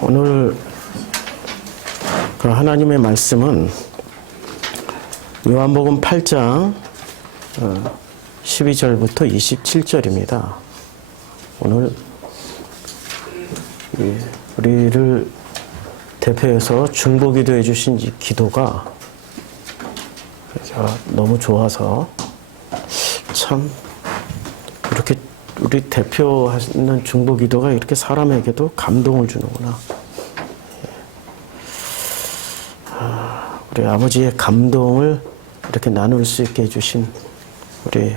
오늘 그 하나님의 말씀은 요한복음 8장 12절부터 27절입니다. 오늘 우리를 대표해서 중보기도 해주신 이 기도가 너무 좋아서 참 이렇게 우리 대표하는 중보기도가 이렇게 사람에게도 감동을 주는구나. 우리 아버지의 감동을 이렇게 나눌 수 있게 해주신 우리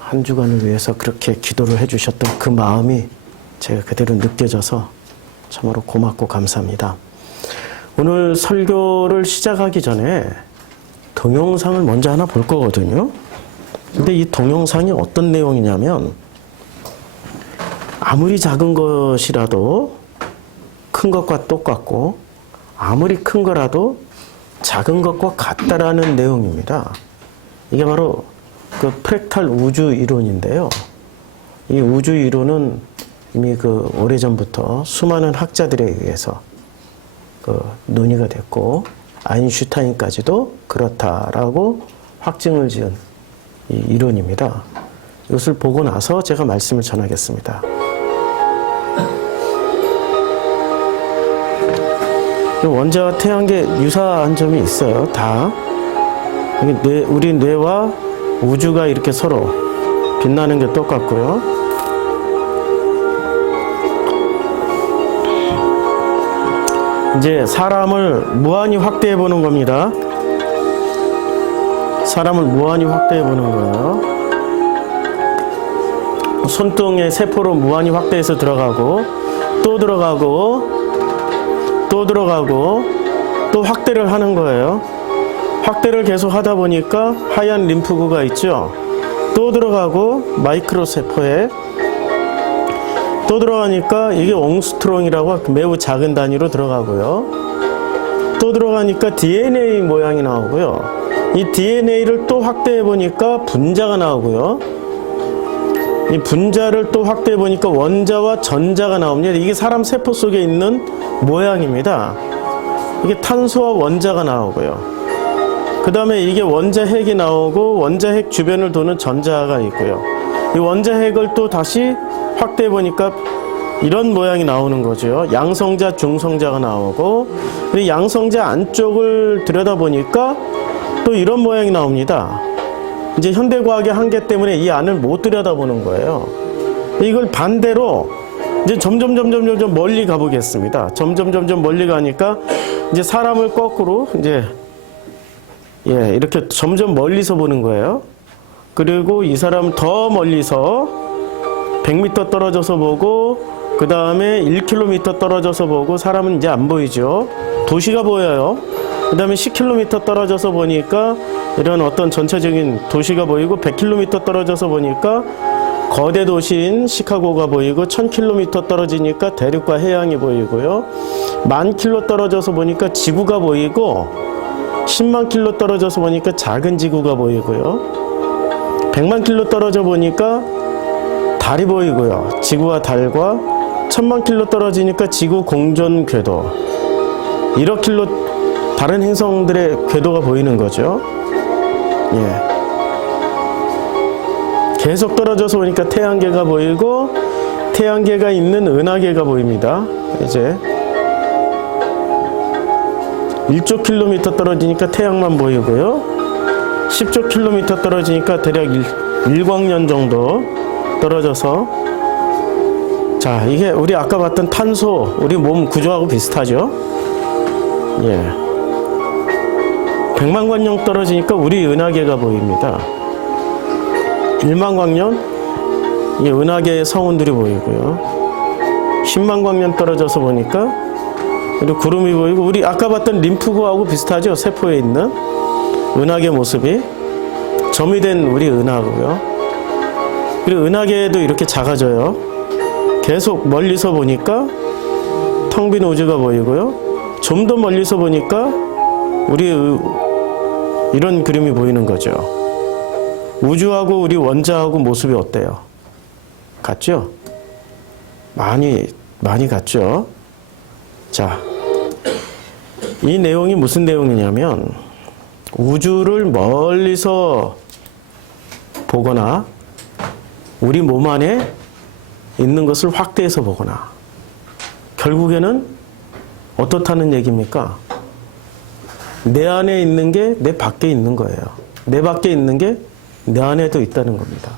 한 주간을 위해서 그렇게 기도를 해주셨던 그 마음이 제가 그대로 느껴져서 참으로 고맙고 감사합니다. 오늘 설교를 시작하기 전에 동영상을 먼저 하나 볼 거거든요. 근데 이 동영상이 어떤 내용이냐면 아무리 작은 것이라도 큰 것과 똑같고 아무리 큰 거라도 작은 것과 같다라는 내용입니다. 이게 바로 그 프랙탈 우주 이론인데요. 이 우주 이론은 이미 그 오래전부터 수많은 학자들에 의해서 그 논의가 됐고 아인슈타인까지도 그렇다라고 확증을 지은 이 이론입니다. 이것을 보고 나서 제가 말씀을 전하겠습니다. 원자와 태양계 유사한 점이 있어요. 다 우리 뇌와 우주가 이렇게 서로 빛나는 게 똑같고요. 이제 사람을 무한히 확대해 보는 겁니다. 사람을 무한히 확대해 보는 거예요. 손등의 세포로 무한히 확대해서 들어가고 또 들어가고 또 들어가고 또 확대를 하는 거예요. 확대를 계속 하다 보니까 하얀 림프구가 있죠. 또 들어가고 마이크로 세포에 또 들어가니까 이게 옹스트롱이라고 매우 작은 단위로 들어가고요. 또 들어가니까 DNA 모양이 나오고요. 이 DNA를 또 확대해 보니까 분자가 나오고요. 이 분자를 또 확대해 보니까 원자와 전자가 나옵니다. 이게 사람 세포 속에 있는 모양입니다. 이게 탄소와 원자가 나오고요. 그 다음에 이게 원자핵이 나오고 원자핵 주변을 도는 전자가 있고요. 이 원자핵을 또 다시 확대해 보니까 이런 모양이 나오는 거죠. 양성자, 중성자가 나오고 그리고 양성자 안쪽을 들여다보니까 또 이런 모양이 나옵니다. 이제 현대과학의 한계 때문에 이 안을 못 들여다보는 거예요. 이걸 반대로 이제 점점 멀리 가보겠습니다. 점점 멀리 가니까 이제 사람을 거꾸로 이제 이렇게 점점 멀리서 보는 거예요. 그리고 이 사람 더 멀리서 100m 떨어져서 보고 그 다음에 1km 떨어져서 보고 사람은 이제 안 보이죠. 도시가 보여요. 그 다음에 10km 떨어져서 보니까 이런 어떤 전체적인 도시가 보이고 100km 떨어져서 보니까 거대 도시인 시카고가 보이고 1000km 떨어지니까 대륙과 해양이 보이고요. 10,000km 떨어져서 보니까 지구가 보이고 10만 킬로 떨어져서 보니까 작은 지구가 보이고요. 100만 킬로 떨어져 보니까 달이 보이고요. 지구와 달과 1000만 킬로 떨어지니까 지구 공전 궤도 1억 킬로 다른 행성들의 궤도가 보이는 거죠. 계속 떨어져서 보니까 태양계가 보이고 태양계가 있는 은하계가 보입니다. 이제 1조 킬로미터 떨어지니까 태양만 보이고요. 10조 킬로미터 떨어지니까 대략 1광년 정도 떨어져서 자, 이게 우리 아까 봤던 탄소, 우리 몸 구조하고 비슷하죠? 100만 광년 떨어지니까 우리 은하계가 보입니다. 1만 광년, 이 은하계의 성운들이 보이고요. 10만 광년 떨어져서 보니까 그리고 구름이 보이고 우리 아까 봤던 림프구하고 비슷하죠? 세포에 있는 은하계 모습이 점이 된 우리 은하고요. 그리고 은하계도 이렇게 작아져요. 계속 멀리서 보니까 텅 빈 우주가 보이고요. 좀 더 멀리서 보니까 우리 이런 그림이 보이는 거죠. 우주하고 우리 원자하고 모습이 어때요? 같죠? 많이 많이 갔죠. 자, 이 내용이 무슨 내용이냐면 우주를 멀리서 보거나 우리 몸 안에 있는 것을 확대해서 보거나 결국에는 어떻다는 얘기입니까? 내 안에 있는 게 내 밖에 있는 거예요. 내 밖에 있는 게 내 안에도 있다는 겁니다.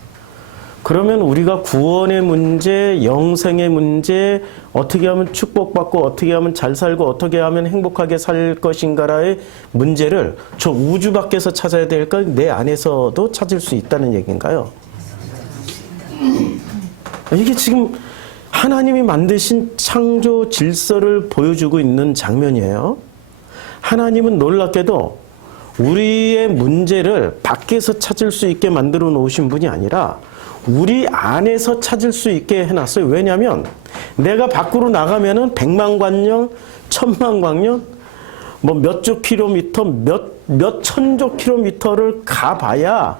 그러면 우리가 구원의 문제, 영생의 문제, 어떻게 하면 축복받고 어떻게 하면 잘 살고 어떻게 하면 행복하게 살 것인가라의 문제를 저 우주 밖에서 찾아야 될까? 내 안에서도 찾을 수 있다는 얘기인가요? 이게 지금 하나님이 만드신 창조 질서를 보여주고 있는 장면이에요. 하나님은 놀랍게도 우리의 문제를 밖에서 찾을 수 있게 만들어 놓으신 분이 아니라 우리 안에서 찾을 수 있게 해놨어요. 왜냐하면 내가 밖으로 나가면은 100만 광년, 1000만 광년, 뭐 몇 조 킬로미터, 몇 천조 킬로미터를 가봐야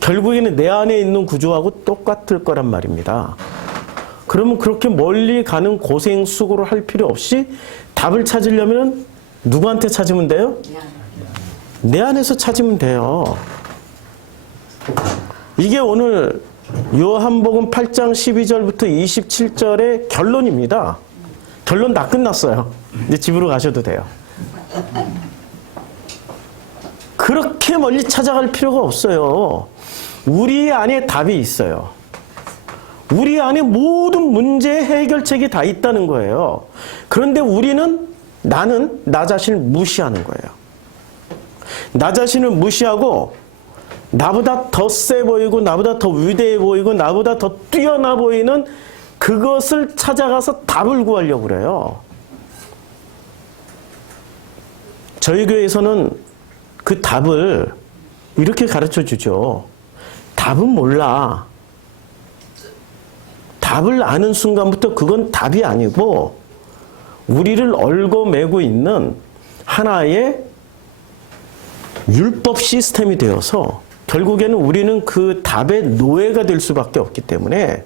결국에는 내 안에 있는 구조하고 똑같을 거란 말입니다. 그러면 그렇게 멀리 가는 고생 수고를 할 필요 없이 답을 찾으려면 누구한테 찾으면 돼요? 내 안에서 찾으면 돼요. 이게 오늘 요한복음 8장 12절부터 27절의 결론입니다. 결론 다 끝났어요. 이제 집으로 가셔도 돼요. 그렇게 멀리 찾아갈 필요가 없어요. 우리 안에 답이 있어요. 우리 안에 모든 문제의 해결책이 다 있다는 거예요. 그런데 나는 나 자신을 무시하는 거예요. 나 자신을 무시하고 나보다 더 세 보이고 나보다 더 위대해 보이고 나보다 더 뛰어나 보이는 그것을 찾아가서 답을 구하려고 그래요. 저희 교회에서는 그 답을 이렇게 가르쳐 주죠. 답은 몰라. 답을 아는 순간부터 그건 답이 아니고 우리를 얽어매고 있는 하나의 율법 시스템이 되어서 결국에는 우리는 그 답의 노예가 될 수밖에 없기 때문에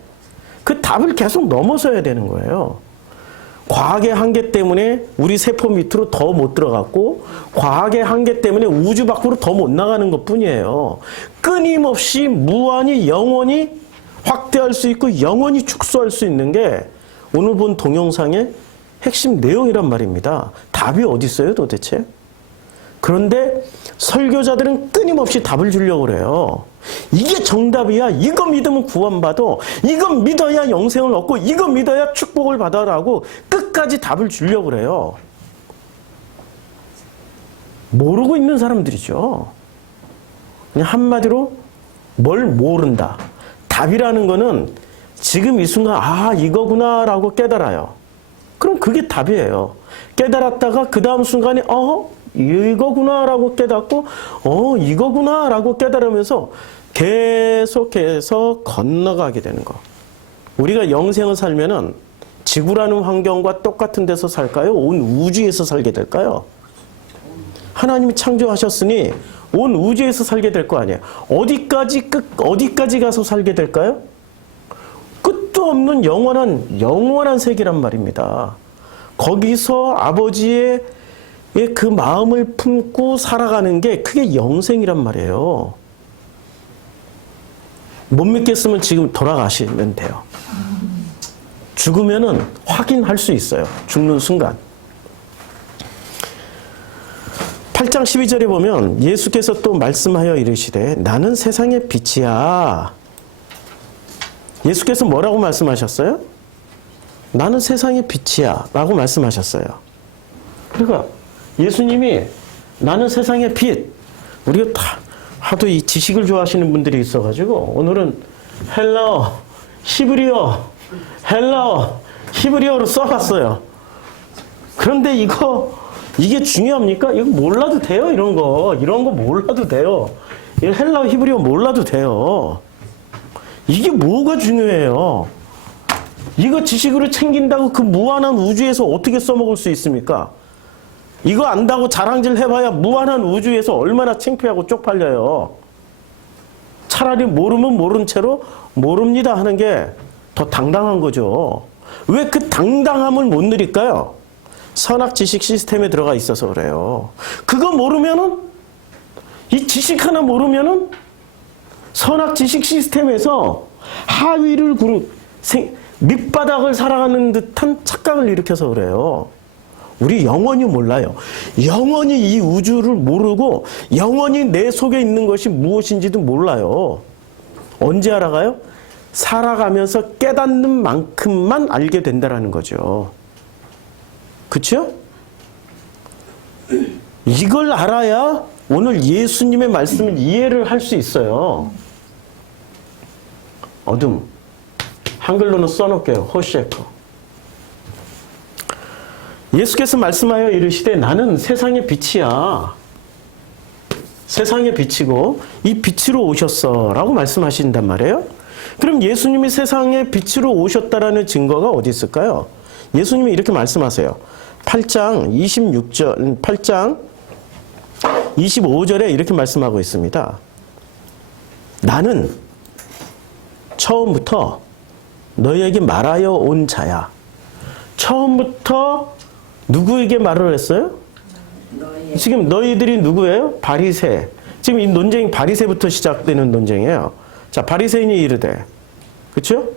그 답을 계속 넘어서야 되는 거예요. 과학의 한계 때문에 우리 세포 밑으로 더 못 들어갔고 과학의 한계 때문에 우주 밖으로 더 못 나가는 것뿐이에요. 끊임없이 무한히 영원히 확대할 수 있고 영원히 축소할 수 있는 게 오늘 본 동영상의 핵심 내용이란 말입니다. 답이 어디 있어요 도대체? 그런데 설교자들은 끊임없이 답을 주려고 그래요. 이게 정답이야. 이거 믿으면 구원받아. 이거 믿어야 영생을 얻고 이거 믿어야 축복을 받아라고 끝까지 답을 주려고 그래요. 모르고 있는 사람들이죠. 그냥 한마디로 뭘 모른다. 답이라는 거는 지금 이 순간 이거구나 라고 깨달아요. 그럼 그게 답이에요. 깨달았다가 그 다음 순간에 이거구나 라고 깨닫고 이거구나 라고 깨달으면서 계속해서 건너가게 되는 거. 우리가 영생을 살면은 지구라는 환경과 똑같은 데서 살까요? 온 우주에서 살게 될까요? 하나님이 창조하셨으니 온 우주에서 살게 될 거 아니에요. 어디까지 가서 살게 될까요? 끝도 없는 영원한 세계란 말입니다. 거기서 아버지의 그 마음을 품고 살아가는 게 그게 영생이란 말이에요. 못 믿겠으면 지금 돌아가시면 돼요. 죽으면은 확인할 수 있어요. 죽는 순간. 8장 12절에 보면 예수께서 또 말씀하여 이르시되 나는 세상의 빛이야. 예수께서 뭐라고 말씀하셨어요? 나는 세상의 빛이야 라고 말씀하셨어요. 그러니까 예수님이 나는 세상의 빛. 우리가 다 하도 이 지식을 좋아하시는 분들이 있어가지고 오늘은 헬라어, 히브리어로 써봤어요. 그런데 이게 중요합니까? 이거 몰라도 돼요, 이런 거 몰라도 돼요. 헬라어, 히브리어 몰라도 돼요. 이게 뭐가 중요해요? 이거 지식으로 챙긴다고 그 무한한 우주에서 어떻게 써먹을 수 있습니까? 이거 안다고 자랑질 해봐야 무한한 우주에서 얼마나 창피하고 쪽팔려요. 차라리 모르면 모른 채로 모릅니다 하는 게 더 당당한 거죠. 왜 그 당당함을 못 누릴까요? 선악 지식 시스템에 들어가 있어서 그래요. 그거 모르면은, 이 지식 하나 모르면은 선악 지식 시스템에서 하위를 밑바닥을 살아가는 듯한 착각을 일으켜서 그래요. 우리 영원히 몰라요. 영원히 이 우주를 모르고 영원히 내 속에 있는 것이 무엇인지도 몰라요. 언제 알아가요? 살아가면서 깨닫는 만큼만 알게 된다는 거죠. 그렇죠? 이걸 알아야 오늘 예수님의 말씀을 이해를 할 수 있어요. 어둠. 한글로는 써놓을게요. 호셰커. 예수께서 말씀하여 이르시되 나는 세상의 빛이야. 세상의 빛이고 이 빛으로 오셨어 라고 말씀하신단 말이에요. 그럼 예수님이 세상의 빛으로 오셨다라는 증거가 어디 있을까요? 예수님이 이렇게 말씀하세요. 8장 25절에 이렇게 말씀하고 있습니다. 나는 처음부터 너희에게 말하여 온 자야. 처음부터 누구에게 말을 했어요? 지금 너희들이 누구예요? 바리새. 지금 이 논쟁이 바리새부터 시작되는 논쟁이에요. 자, 바리새인이 이르되, 그렇죠?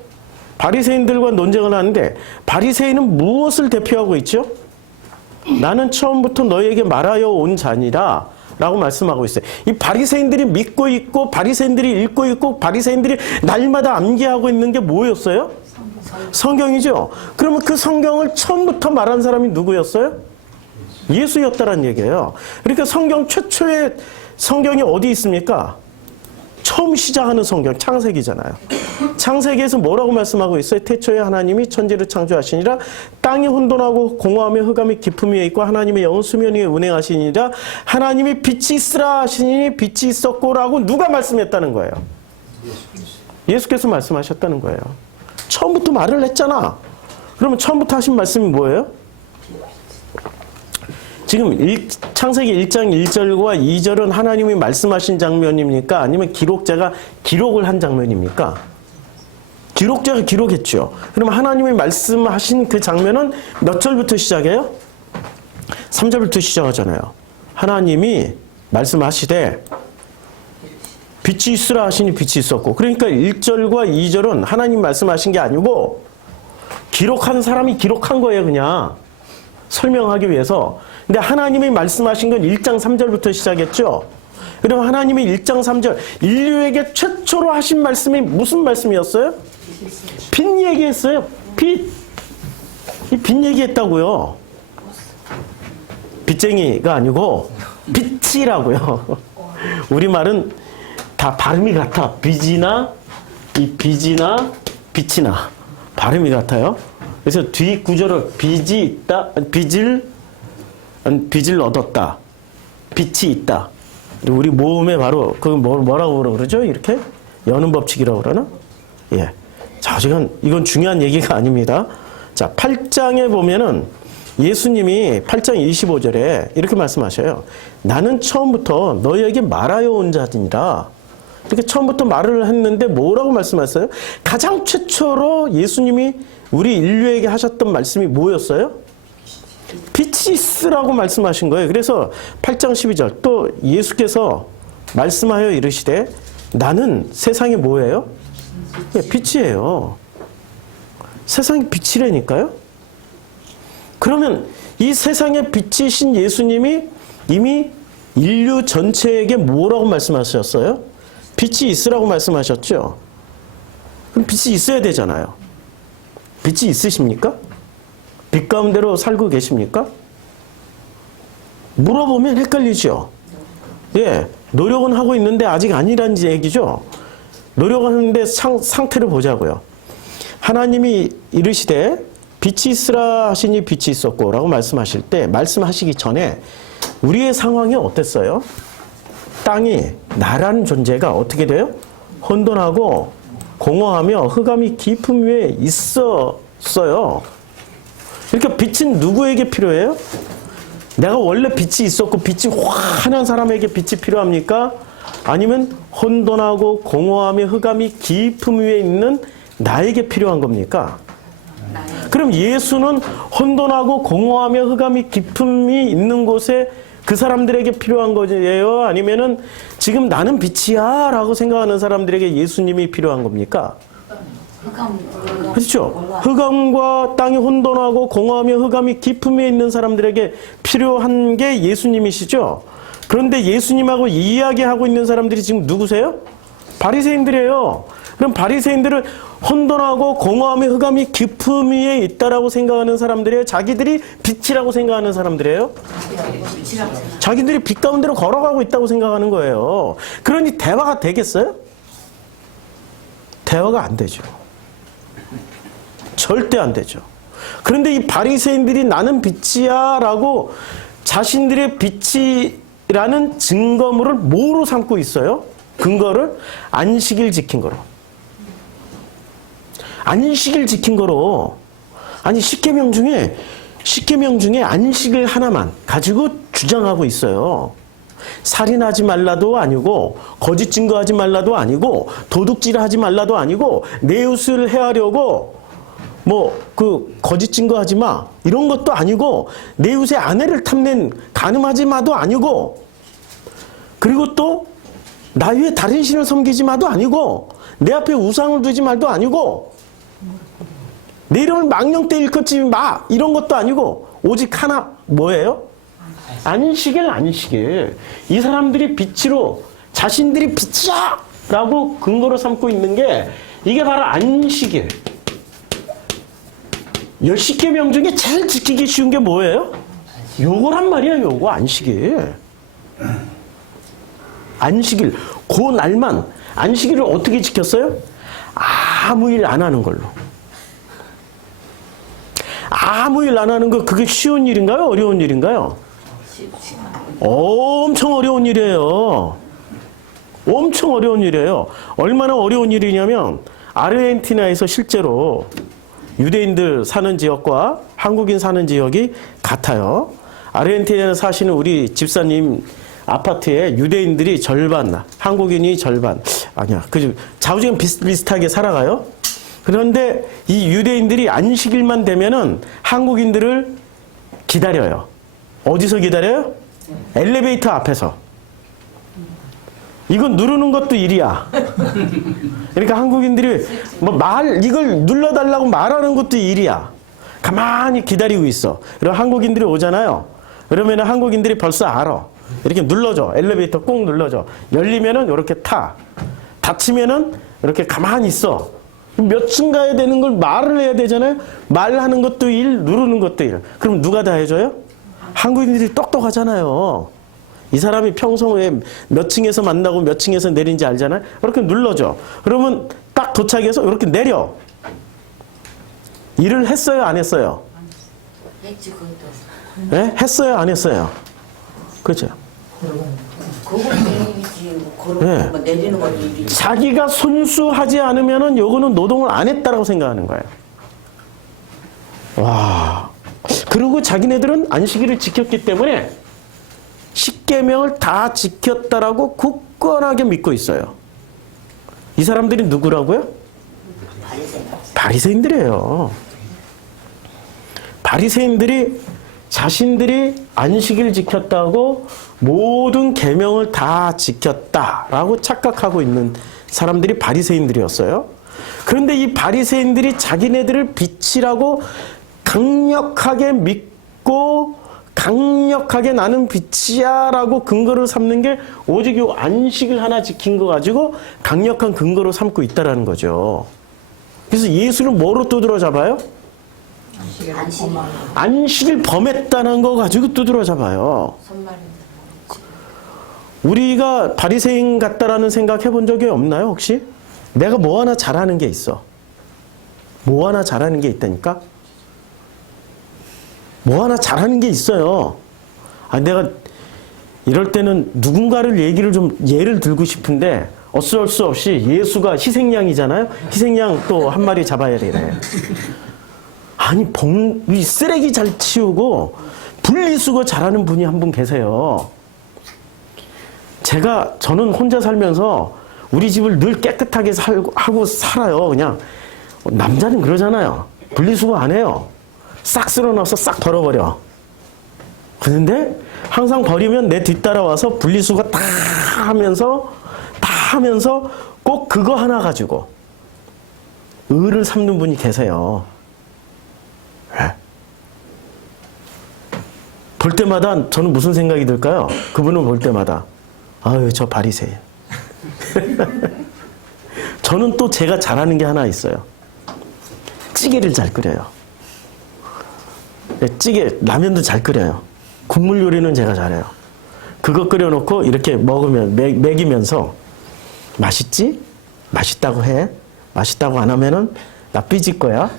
바리새인들과 논쟁을 하는데 바리새인은 무엇을 대표하고 있죠? 나는 처음부터 너희에게 말하여 온 자니라 라고 말씀하고 있어요. 이 바리새인들이 믿고 있고 바리새인들이 읽고 있고 바리새인들이 날마다 암기하고 있는 게 뭐였어요? 성경이죠. 그러면 그 성경을 처음부터 말한 사람이 누구였어요? 예수였다는 얘기예요. 그러니까 성경 최초의 성경이 어디 있습니까? 처음 시작하는 성경 창세기잖아요. 창세기에서 뭐라고 말씀하고 있어요? 태초에 하나님이 천지를 창조하시니라. 땅이 혼돈하고 공허하며 흑암이 깊음 위에 있고 하나님의 영은 수면 위에 운행하시니라. 하나님이 빛이 있으라 하시니 빛이 있었고라고 누가 말씀했다는 거예요? 예수께서 말씀하셨다는 거예요. 처음부터 말을 했잖아. 그러면 처음부터 하신 말씀이 뭐예요? 지금 창세기 1장 1절과 2절은 하나님이 말씀하신 장면입니까? 아니면 기록자가 기록을 한 장면입니까? 기록자가 기록했죠. 그러면 하나님이 말씀하신 그 장면은 몇 절부터 시작해요? 3절부터 시작하잖아요. 하나님이 말씀하시되 빛이 있으라 하시니 빛이 있었고, 그러니까 1절과 2절은 하나님 말씀하신 게 아니고 기록한 사람이 기록한 거예요. 그냥 설명하기 위해서. 근데 하나님이 말씀하신 건 1장 3절부터 시작했죠. 그럼 하나님이 1장 3절 인류에게 최초로 하신 말씀이 무슨 말씀이었어요? 빛 얘기했어요. 빛. 이 빛 얘기했다고요. 빛쟁이가 아니고 빛이라고요. 우리말은 다 발음이 같아. 빛이나 빛이나 발음이 같아요. 그래서 뒤 구절을 빛이 있다, 빛을 얻었다, 빛이 있다. 우리 모음에 바로 그 뭐라고 그러죠? 이렇게 여는 법칙이라고 그러나? 예. 자, 이건 중요한 얘기가 아닙니다. 자, 8장에 보면은 예수님이 8장 25절에 이렇게 말씀하셔요. 나는 처음부터 너희에게 말하여 온 자니라. 이렇게 처음부터 말을 했는데 뭐라고 말씀하셨어요? 가장 최초로 예수님이 우리 인류에게 하셨던 말씀이 뭐였어요? 빛이 있으라고 말씀하신 거예요. 그래서 8장 12절 또 예수께서 말씀하여 이르시되 나는 세상에 뭐예요? 빛이에요. 세상에 빛이라니까요. 그러면 이 세상에 빛이신 예수님이 이미 인류 전체에게 뭐라고 말씀하셨어요? 빛이 있으라고 말씀하셨죠. 그럼 빛이 있어야 되잖아요. 빛이 있으십니까? 빛 가운데로 살고 계십니까? 물어보면 헷갈리죠. 예, 노력은 하고 있는데 아직 아니라는 얘기죠. 노력은 하는데 상태를 보자고요. 하나님이 이르시되 빛이 있으라 하시니 빛이 있었고 라고 말씀하실 때 말씀하시기 전에 우리의 상황이 어땠어요? 땅이 나라는 존재가 어떻게 돼요? 혼돈하고 공허하며 흑암이 깊음 위에 있었어요. 그러니까 빛은 누구에게 필요해요? 내가 원래 빛이 있었고 빛이 환한 사람에게 빛이 필요합니까? 아니면 혼돈하고 공허하며 흑암이 깊음 위에 있는 나에게 필요한 겁니까? 그럼 그럼 예수는 혼돈하고 공허하며 흑암이 깊음이 있는 곳에 그 사람들에게 필요한 거예요? 아니면은 지금 나는 빛이야 라고 생각하는 사람들에게 예수님이 필요한 겁니까? 그렇죠? 흑암과 땅이 혼돈하고 공허하며 흑암이 깊음에 있는 사람들에게 필요한 게 예수님이시죠? 그런데 예수님하고 이야기하고 있는 사람들이 지금 누구세요? 바리새인들이에요. 그럼 바리새인들을 혼돈하고 공허함의 흑암이 깊음에 있다라고 생각하는 사람들이에요? 자기들이 빛이라고 생각하는 사람들이에요? 자기들이 빛 가운데로 걸어가고 있다고 생각하는 거예요. 그러니 대화가 되겠어요? 대화가 안 되죠. 절대 안 되죠. 그런데 이 바리새인들이 나는 빛이야 라고 자신들의 빛이라는 증거물을 뭐로 삼고 있어요? 근거를 안식일 지킨 거로. 안식일 지킨 거로. 아니 십계명 중에 안식일 하나만 가지고 주장하고 있어요. 살인하지 말라도 아니고 거짓 증거하지 말라도 아니고 도둑질하지 말라도 아니고 내 이웃을 해하려고 거짓 증거하지 마 이런 것도 아니고 내 이웃의 아내를 탐낸 간음하지 마도 아니고 그리고 또 나 위에 다른 신을 섬기지 마도 아니고 내 앞에 우상을 두지 말도 아니고 내 이름을 망령때 일컫지 마 이런 것도 아니고 오직 하나 뭐예요? 안식일. 이 사람들이 빛으로 자신들이 빛이야 라고 근거로 삼고 있는 게 이게 바로 안식일. 10계명 중에 제일 지키기 쉬운 게 뭐예요? 요거란 말이야. 요거 안식일. 안식일. 그 날만 안식일을 어떻게 지켰어요? 아무 일 안 하는 걸로. 아무 일 안 하는 거 그게 쉬운 일인가요? 어려운 일인가요? 엄청 어려운 일이에요. 엄청 어려운 일이에요. 얼마나 어려운 일이냐면 아르헨티나에서 실제로 유대인들 사는 지역과 한국인 사는 지역이 같아요. 아르헨티나에 사시는 우리 집사님 아파트에 유대인들이 절반, 한국인이 절반. 아니야. 그 좌우지간 비슷비슷하게 살아가요. 그런데 이 유대인들이 안식일만 되면은 한국인들을 기다려요. 어디서 기다려요? 엘리베이터 앞에서. 이건 누르는 것도 일이야. 그러니까 한국인들이 이걸 눌러달라고 말하는 것도 일이야. 가만히 기다리고 있어. 그럼 한국인들이 오잖아요. 그러면 한국인들이 벌써 알아. 이렇게 눌러줘. 엘리베이터 꼭 눌러줘. 열리면은 이렇게 타. 닫히면은 이렇게 가만히 있어. 몇 층 가야 되는 걸 말을 해야 되잖아요. 말하는 것도 일, 누르는 것도 일. 그럼 누가 다 해줘요? 한국인들이 똑똑하잖아요. 이 사람이 평소에 몇 층에서 만나고 몇 층에서 내린지 알잖아요. 이렇게 눌러줘. 그러면 딱 도착해서 이렇게 내려. 일을 했어요? 안 했어요? 했지, 그것도. 네? 했어요? 안 했어요? 그렇죠. 그건 일이지. 네. 내리는 건 일이지. 자기가 손수하지 않으면은 요거는 노동을 안 했다라고 생각하는 거예요. 와. 그리고 자기네들은 안식일을 지켰기 때문에 십계명을 다 지켰다라고 굳건하게 믿고 있어요. 이 사람들이 누구라고요? 바리새인들이에요. 바리새인들이 자신들이 안식일 지켰다고 모든 계명을 다 지켰다라고 착각하고 있는 사람들이 바리새인들이었어요. 그런데 이 바리새인들이 자기네들을 빛이라고 강력하게 믿고 강력하게 나는 빛이야 라고 근거를 삼는 게 오직 이 안식을 하나 지킨 거 가지고 강력한 근거로 삼고 있다는 거죠. 그래서 예수를 뭐로 두드러 잡아요? 안식일 범했다는 거 가지고 두드러 잡아요. 우리가 바리새인 같다라는 생각 해본 적이 없나요 혹시? 내가 뭐 하나 잘하는 게 있어. 뭐 하나 잘하는 게 있다니까? 뭐 하나 잘하는 게 있어요. 내가 이럴 때는 누군가를 예를 들고 싶은데 어쩔 수 없이 예수가 희생양이잖아요. 희생양 또 한 마리 잡아야 되네. 아니 이 쓰레기 잘 치우고 분리수거 잘하는 분이 한 분 계세요. 저는 혼자 살면서 우리 집을 늘 깨끗하게 하고 살아요. 그냥 남자는 그러잖아요. 분리수거 안 해요. 싹 쓸어넣어서 싹 벌어버려. 그런데 항상 버리면 내 뒤따라와서 분리수거 다 하면서 꼭 그거 하나 가지고 을을 삼는 분이 계세요. 네. 볼 때마다 저는 무슨 생각이 들까요? 그분을 볼 때마다 아유 저 바리새인. 저는 또 제가 잘하는 게 하나 있어요. 찌개를 잘 끓여요. 찌개, 라면도 잘 끓여요. 국물 요리는 제가 잘해요. 그거 끓여놓고 이렇게 먹으면 먹이면서 맛있지? 맛있다고 해. 맛있다고 안 하면은 나 삐질 거야.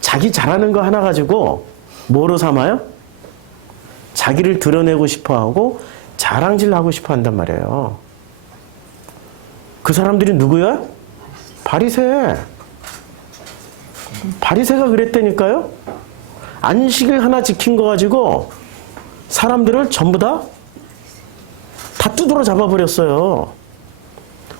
자기 잘하는 거 하나 가지고 뭐로 삼아요? 자기를 드러내고 싶어하고 자랑질하고 싶어 한단 말이에요. 그 사람들이 누구야? 바리새. 바리새가 그랬다니까요. 안식을 하나 지킨 거 가지고 사람들을 전부 다 두드러 잡아버렸어요.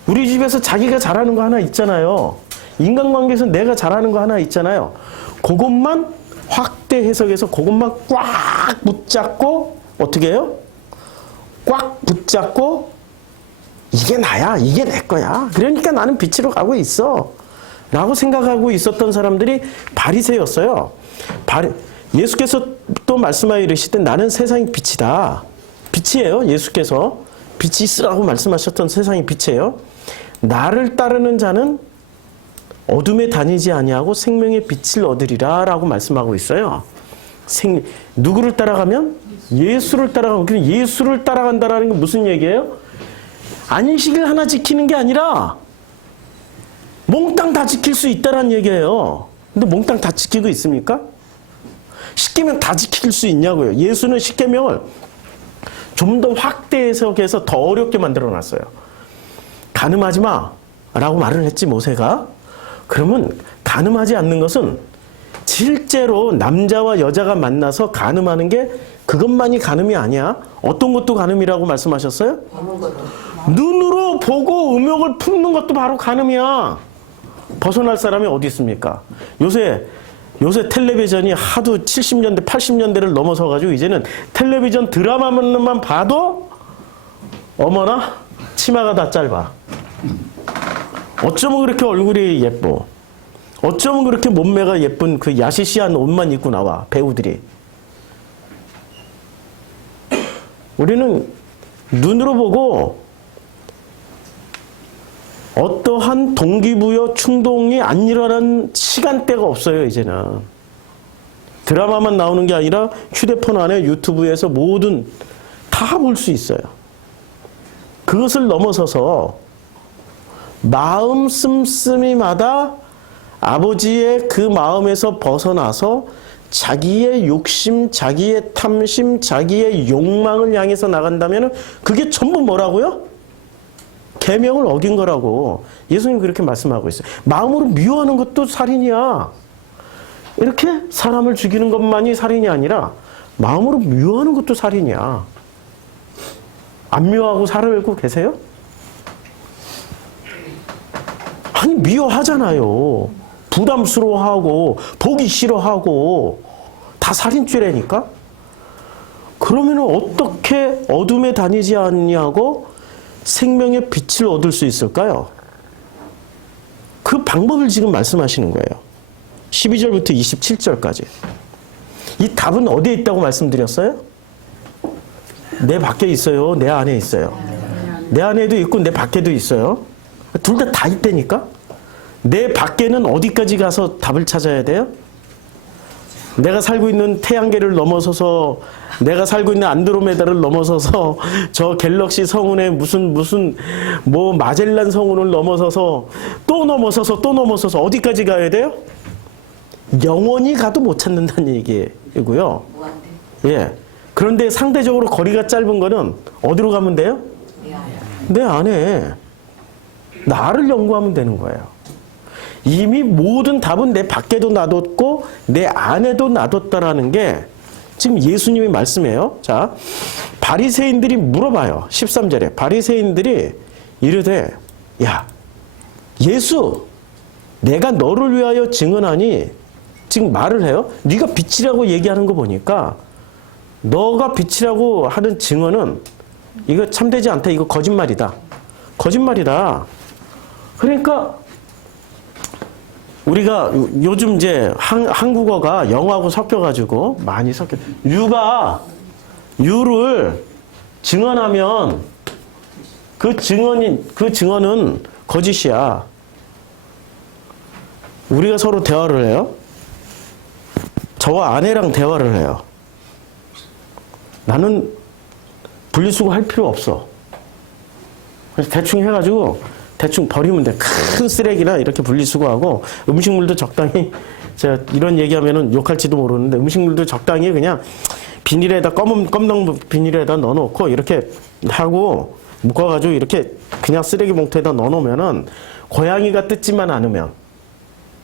우리 집에서 자기가 잘하는 거 하나 있잖아요. 인간관계에서 내가 잘하는 거 하나 있잖아요. 그것만 확대 해석해서 그것만 꽉 붙잡고 어떻게 해요? 꽉 붙잡고 이게 나야, 이게 내 거야. 그러니까 나는 빛으로 가고 있어. 라고 생각하고 있었던 사람들이 바리새였어요. 예수께서 또 말씀하여 이르시되 나는 세상의 빛이다. 빛이에요. 예수께서 빛이 있으라고 말씀하셨던 세상의 빛이에요. 나를 따르는 자는 어둠에 다니지 아니하고 생명의 빛을 얻으리라 라고 말씀하고 있어요. 누구를 따라가면? 예수를 따라가면. 그럼 예수를 따라간다라는 게 무슨 얘기예요? 안식을 하나 지키는 게 아니라 몽땅 다 지킬 수 있다는 얘기예요. 근데 몽땅 다 지키고 있습니까? 십계명 다 지킬 수 있냐고요. 예수는 십계명을 좀 더 확대 해석해서 더 어렵게 만들어 놨어요. 간음하지 마 라고 말을 했지 모세가. 그러면 간음하지 않는 것은 실제로 남자와 여자가 만나서 간음하는 게 그것만이 간음이 아니야. 어떤 것도 간음이라고 말씀하셨어요? 눈으로 보고 음욕을 품는 것도 바로 간음이야. 벗어날 사람이 어디 있습니까? 요새 텔레비전이 하도 70년대, 80년대를 넘어서가지고 이제는 텔레비전 드라마만 봐도 어머나 치마가 다 짧아. 어쩌면 그렇게 얼굴이 예뻐. 어쩌면 그렇게 몸매가 예쁜 그 야시시한 옷만 입고 나와 배우들이. 우리는 눈으로 보고 어떠한 동기부여 충동이 안 일어나는 시간대가 없어요. 이제는 드라마만 나오는 게 아니라 휴대폰 안에 유튜브에서 모든 다 볼 수 있어요. 그것을 넘어서서 마음 씀씀이마다 아버지의 그 마음에서 벗어나서 자기의 욕심, 자기의 탐심, 자기의 욕망을 향해서 나간다면 그게 전부 뭐라고요? 계명을 어긴 거라고 예수님 그렇게 말씀하고 있어요. 마음으로 미워하는 것도 살인이야. 이렇게 사람을 죽이는 것만이 살인이 아니라 마음으로 미워하는 것도 살인이야. 안 미워하고 살고 계세요? 아니 미워하잖아요. 부담스러워하고 보기 싫어하고 다 살인죄라니까. 그러면 어떻게 어둠에 다니지 않냐고 생명의 빛을 얻을 수 있을까요? 그 방법을 지금 말씀하시는 거예요. 12절부터 27절까지. 이 답은 어디에 있다고 말씀드렸어요? 내 밖에 있어요. 내 안에 있어요. 내 안에도 있고 내 밖에도 있어요. 둘 다 있다니까? 내 밖에는 어디까지 가서 답을 찾아야 돼요? 내가 살고 있는 태양계를 넘어서서 내가 살고 있는 안드로메다를 넘어서서 저 갤럭시 성운의 무슨 뭐 마젤란 성운을 넘어서서 또 넘어서서 어디까지 가야 돼요? 영원히 가도 못 찾는다는 얘기고요. 예. 그런데 상대적으로 거리가 짧은 거는 어디로 가면 돼요? 내 안에 나를 연구하면 되는 거예요. 이미 모든 답은 내 밖에도 놔뒀고 내 안에도 놔뒀다라는 게 지금 예수님의 말씀이에요. 자, 바리새인들이 물어봐요. 13절에 바리새인들이 이르되 야 예수 내가 너를 위하여 증언하니 지금 말을 해요. 네가 빛이라고 얘기하는 거 보니까 너가 빛이라고 하는 증언은 이거 참되지 않다. 이거 거짓말이다. 거짓말이다. 그러니까 우리가 요즘 이제 한국어가 영어하고 섞여가지고 많이 섞여. 유를 증언하면 그 증언은 거짓이야. 우리가 서로 대화를 해요. 저와 아내랑 대화를 해요. 나는 분리수거 할 필요 없어. 그래서 대충 해가지고 대충 버리면 돼. 큰 쓰레기나 이렇게 분리수거하고 음식물도 적당히, 제가 이런 얘기하면은 욕할지도 모르는데 음식물도 적당히 그냥 비닐에다 검정 비닐에다 넣어놓고 이렇게 하고 묶어가지고 이렇게 그냥 쓰레기 봉투에다 넣어놓으면은 고양이가 뜯지만 않으면,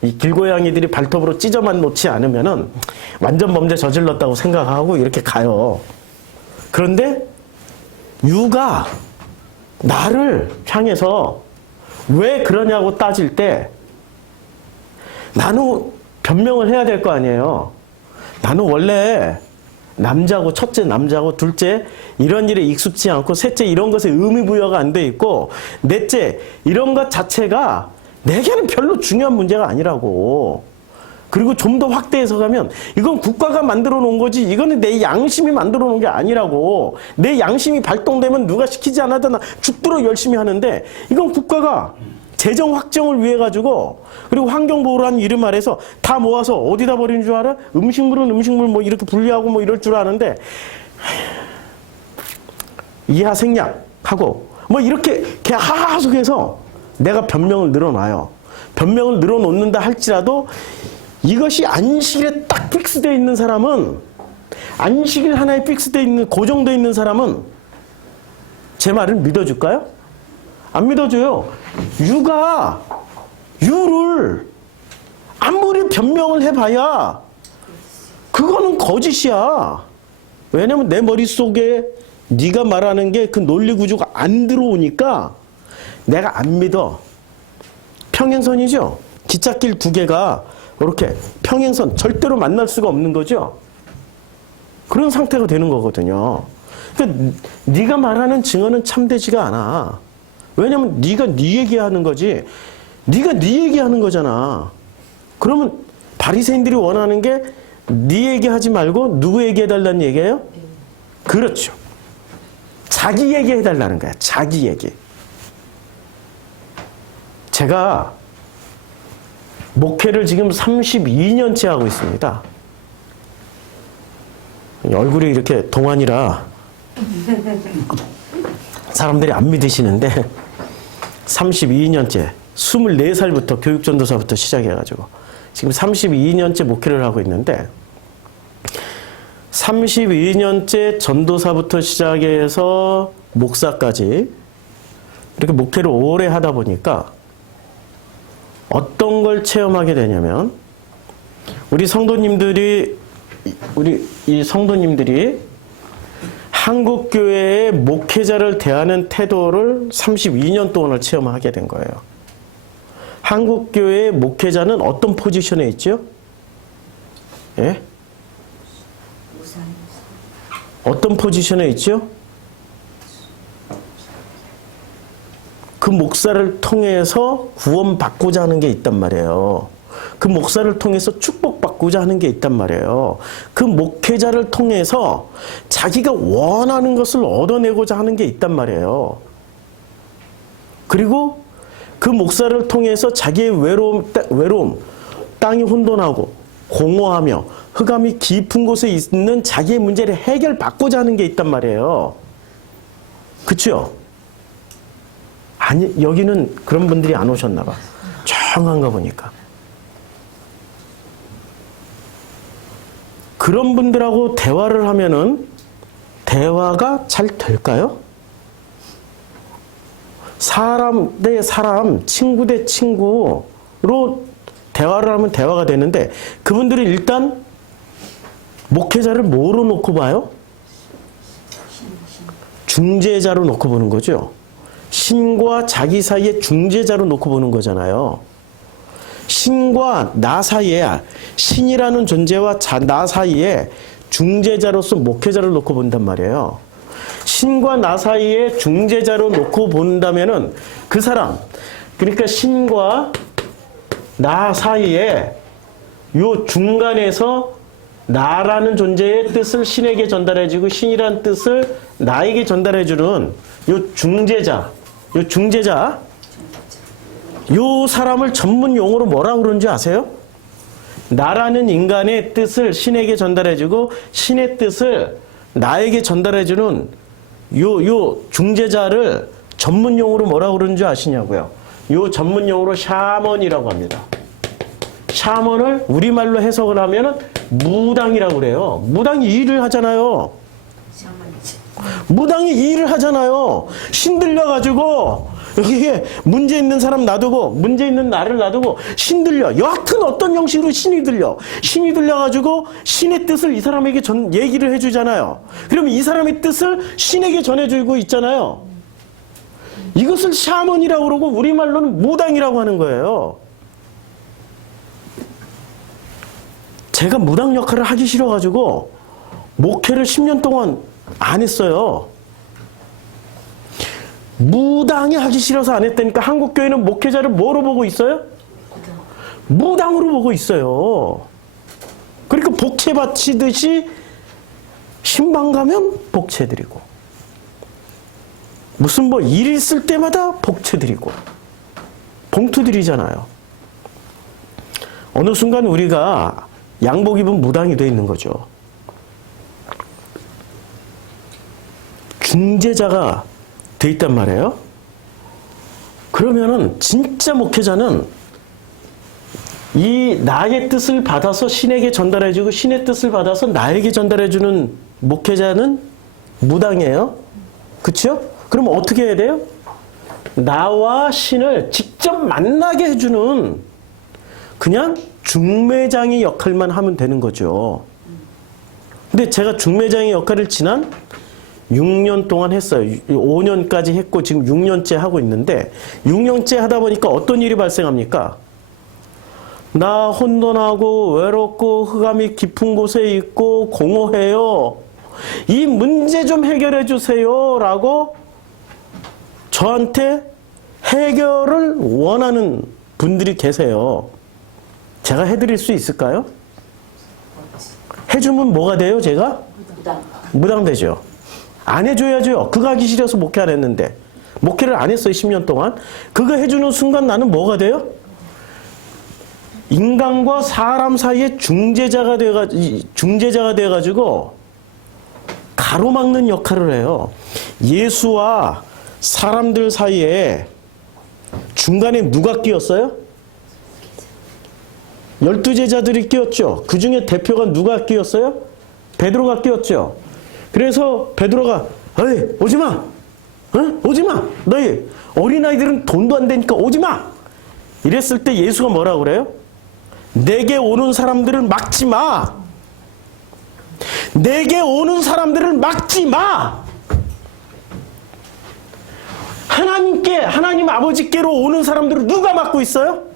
이 길고양이들이 발톱으로 찢어만 놓지 않으면은 완전 범죄 저질렀다고 생각하고 이렇게 가요. 그런데 유가 나를 향해서 왜 그러냐고 따질 때 나는 변명을 해야 될 거 아니에요. 나는 원래 남자고, 첫째 남자고, 둘째 이런 일에 익숙지 않고, 셋째 이런 것에 의미 부여가 안 돼 있고, 넷째 이런 것 자체가 내게는 별로 중요한 문제가 아니라고. 그리고 좀 더 확대해서 가면 이건 국가가 만들어 놓은 거지, 이거는 내 양심이 만들어 놓은 게 아니라고. 내 양심이 발동되면 누가 시키지 않아도 나 죽도록 열심히 하는데, 이건 국가가 재정 확정을 위해 가지고, 그리고 환경보호라는 이름 아래서 다 모아서 어디다 버리는 줄 알아? 음식물은 음식물 뭐 이렇게 분리하고 뭐 이럴 줄 아는데, 이하 생략하고 뭐 이렇게 계속해서 내가 변명을 늘어놔요. 변명을 늘어놓는다 할지라도 이것이 안식일에 딱 픽스되어 있는 사람은, 안식일 하나에 픽스되어 있는, 고정되어 있는 사람은 제 말을 믿어줄까요? 안 믿어줘요. 유를 아무리 변명을 해봐야 그거는 거짓이야. 왜냐면 내 머릿속에 네가 말하는 게 그 논리 구조가 안 들어오니까 내가 안 믿어. 평행선이죠. 기찻길 두 개가 이렇게 평행선, 절대로 만날 수가 없는 거죠. 그런 상태가 되는 거거든요. 그러니까 네가 말하는 증언은 참되지가 않아. 왜냐면 네가 네 얘기하는 거지. 네가 네 얘기하는 거잖아. 그러면 바리새인들이 원하는 게 네 얘기하지 말고 누구 얘기해달라는 얘기예요? 그렇죠. 자기 얘기해달라는 거야. 자기 얘기. 제가 목회를 지금 32년째 하고 있습니다. 얼굴이 이렇게 동안이라 사람들이 안 믿으시는데, 32년째, 24살부터 교육전도사부터 시작해가지고 지금 32년째 목회를 하고 있는데, 32년째 전도사부터 시작해서 목사까지 이렇게 목회를 오래 하다 보니까 어떤 걸 체험하게 되냐면, 우리 성도님들이 한국교회의 목회자를 대하는 태도를 32년 동안을 체험하게 된 거예요. 한국교회의 목회자는 어떤 포지션에 있죠? 예? 어떤 포지션에 있죠? 그 목사를 통해서 구원받고자 하는 게 있단 말이에요. 그 목사를 통해서 축복받고자 하는 게 있단 말이에요. 그 목회자를 통해서 자기가 원하는 것을 얻어내고자 하는 게 있단 말이에요. 그리고 그 목사를 통해서 자기의 외로움, 땅이 혼돈하고 공허하며 흑암이 깊은 곳에 있는 자기의 문제를 해결받고자 하는 게 있단 말이에요. 그렇죠? 아니, 여기는 그런 분들이 안 오셨나 봐. 조용한가 보니까. 그런 분들하고 대화를 하면은 대화가 잘 될까요? 사람 대 사람, 친구 대 친구로 대화를 하면 대화가 되는데, 그분들이 일단 목회자를 뭐로 놓고 봐요? 중재자로 놓고 보는 거죠. 신과 자기 사이의 중재자로 놓고 보는 거잖아요. 신과 나 사이에, 신이라는 존재와 나 사이에 중재자로서 목회자를 놓고 본단 말이에요. 신과 나 사이에 중재자로 놓고 본다면은 그 사람, 그러니까 신과 나 사이에 요 중간에서 나라는 존재의 뜻을 신에게 전달해주고 신이라는 뜻을 나에게 전달해주는 요 중재자, 요 사람을 전문 용어로 뭐라고 그러는지 아세요? 나라는 인간의 뜻을 신에게 전달해주고 신의 뜻을 나에게 전달해주는 요 중재자를 전문 용어로 뭐라고 그러는지 아시냐고요? 요 전문 용어로 샤먼이라고 합니다. 샤먼을 우리말로 해석을 하면은 무당이라고 그래요. 무당이 이 일을 하잖아요. 무당이 이 일을 하잖아요. 신들려가지고 여기에 문제 있는 사람 놔두고 문제 있는 나를 놔두고 신들려. 여하튼 어떤 형식으로 신이 들려. 신이 들려가지고 신의 뜻을 이 사람에게 얘기를 해주잖아요. 그러면 이 사람의 뜻을 신에게 전해주고 있잖아요. 이것을 샤먼이라고 그러고 우리말로는 무당이라고 하는 거예요. 제가 무당 역할을 하기 싫어가지고 목회를 10년 동안 안 했어요. 무당이 하기 싫어서 안 했다니까. 한국교회는 목회자를 뭐로 보고 있어요? 무당으로 보고 있어요. 그러니까 복채 바치듯이 신방 가면 복채 드리고 무슨 뭐 일 있을 때마다 복채 드리고 봉투 드리잖아요. 어느 순간 우리가 양복 입은 무당이 돼 있는 거죠. 중재자가 돼 있단 말이에요. 그러면은 진짜 목회자는 이 나의 뜻을 받아서 신에게 전달해주고 신의 뜻을 받아서 나에게 전달해주는 목회자는 무당이에요. 그렇죠? 그럼 어떻게 해야 돼요? 나와 신을 직접 만나게 해주는 그냥 중매장의 역할만 하면 되는 거죠. 근데 제가 중매장의 역할을 지난 6년 동안 했어요. 5년까지 했고 지금 6년째 하고 있는데 6년째 하다 보니까 어떤 일이 발생합니까? 나 혼돈하고 외롭고 흑암이 깊은 곳에 있고 공허해요. 이 문제 좀 해결해 주세요 라고 저한테 해결을 원하는 분들이 계세요. 제가 해드릴 수 있을까요? 해주면 뭐가 돼요, 제가? 무당 되죠. 안 해줘야죠. 그거 하기 싫어서 목회 안 했는데. 목회를 안 했어요, 10년 동안. 그거 해주는 순간 나는 뭐가 돼요? 인간과 사람 사이에 중재자가 돼가지고 가로막는 역할을 해요. 예수와 사람들 사이에 중간에 누가 끼었어요? 12제자들이 끼었죠. 그 중에 대표가 누가 끼었어요? 베드로가 끼었죠. 그래서 베드로가 어이 오지마! 오지마! 너희 어린아이들은 돈도 안 되니까 오지마! 이랬을 때 예수가 뭐라고 그래요? 내게 오는 사람들을 막지 마! 내게 오는 사람들을 막지 마! 하나님 아버지께로 오는 사람들을 누가 막고 있어요?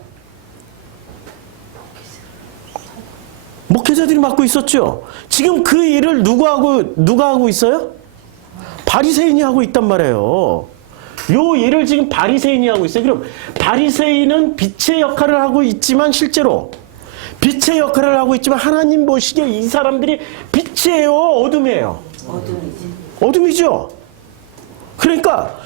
목회자들이 맡고 있었죠. 지금 그 일을 누가 하고 있어요? 바리새인이 하고 있단 말이에요. 요 일을 지금 바리새인이 하고 있어요. 그럼 바리새인은 빛의 역할을 하고 있지만 실제로 빛의 역할을 하고 있지만 하나님 보시기에 이 사람들이 빛이에요? 어둠이에요? 어둠이죠. 그러니까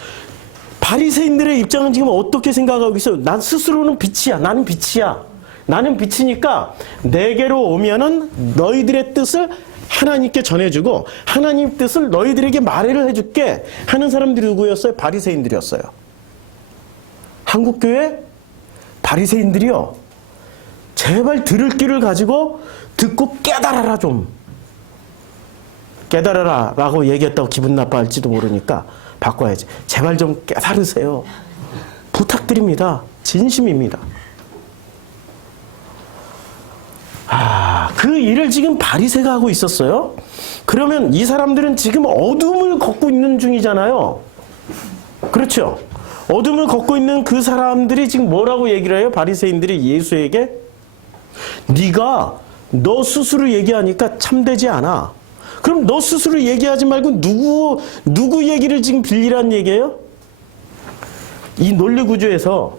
바리새인들의 입장은 지금 어떻게 생각하고 있어요? 난 스스로는 빛이야. 나는 빛이야. 나는 빛이니까 내게로 오면은 너희들의 뜻을 하나님께 전해주고 하나님 뜻을 너희들에게 말을 해줄게 하는 사람들이 누구였어요? 바리새인들이었어요. 한국교회 바리새인들이요. 제발 들을 귀를 가지고 듣고 깨달아라 좀. 깨달아라 라고 얘기했다고 기분 나빠할지도 모르니까 바꿔야지. 제발 좀 깨달으세요. 부탁드립니다. 진심입니다. 그 일을 지금 바리새가 하고 있었어요. 그러면 이 사람들은 지금 어둠을 걷고 있는 중이잖아요. 그렇죠? 어둠을 걷고 있는 그 사람들이 지금 뭐라고 얘기를 해요? 바리새인들이 예수에게 네가 너 스스로 얘기하니까 참되지 않아. 그럼 너 스스로 얘기하지 말고 누구 얘기를 지금 빌리란 얘기예요? 이 논리 구조에서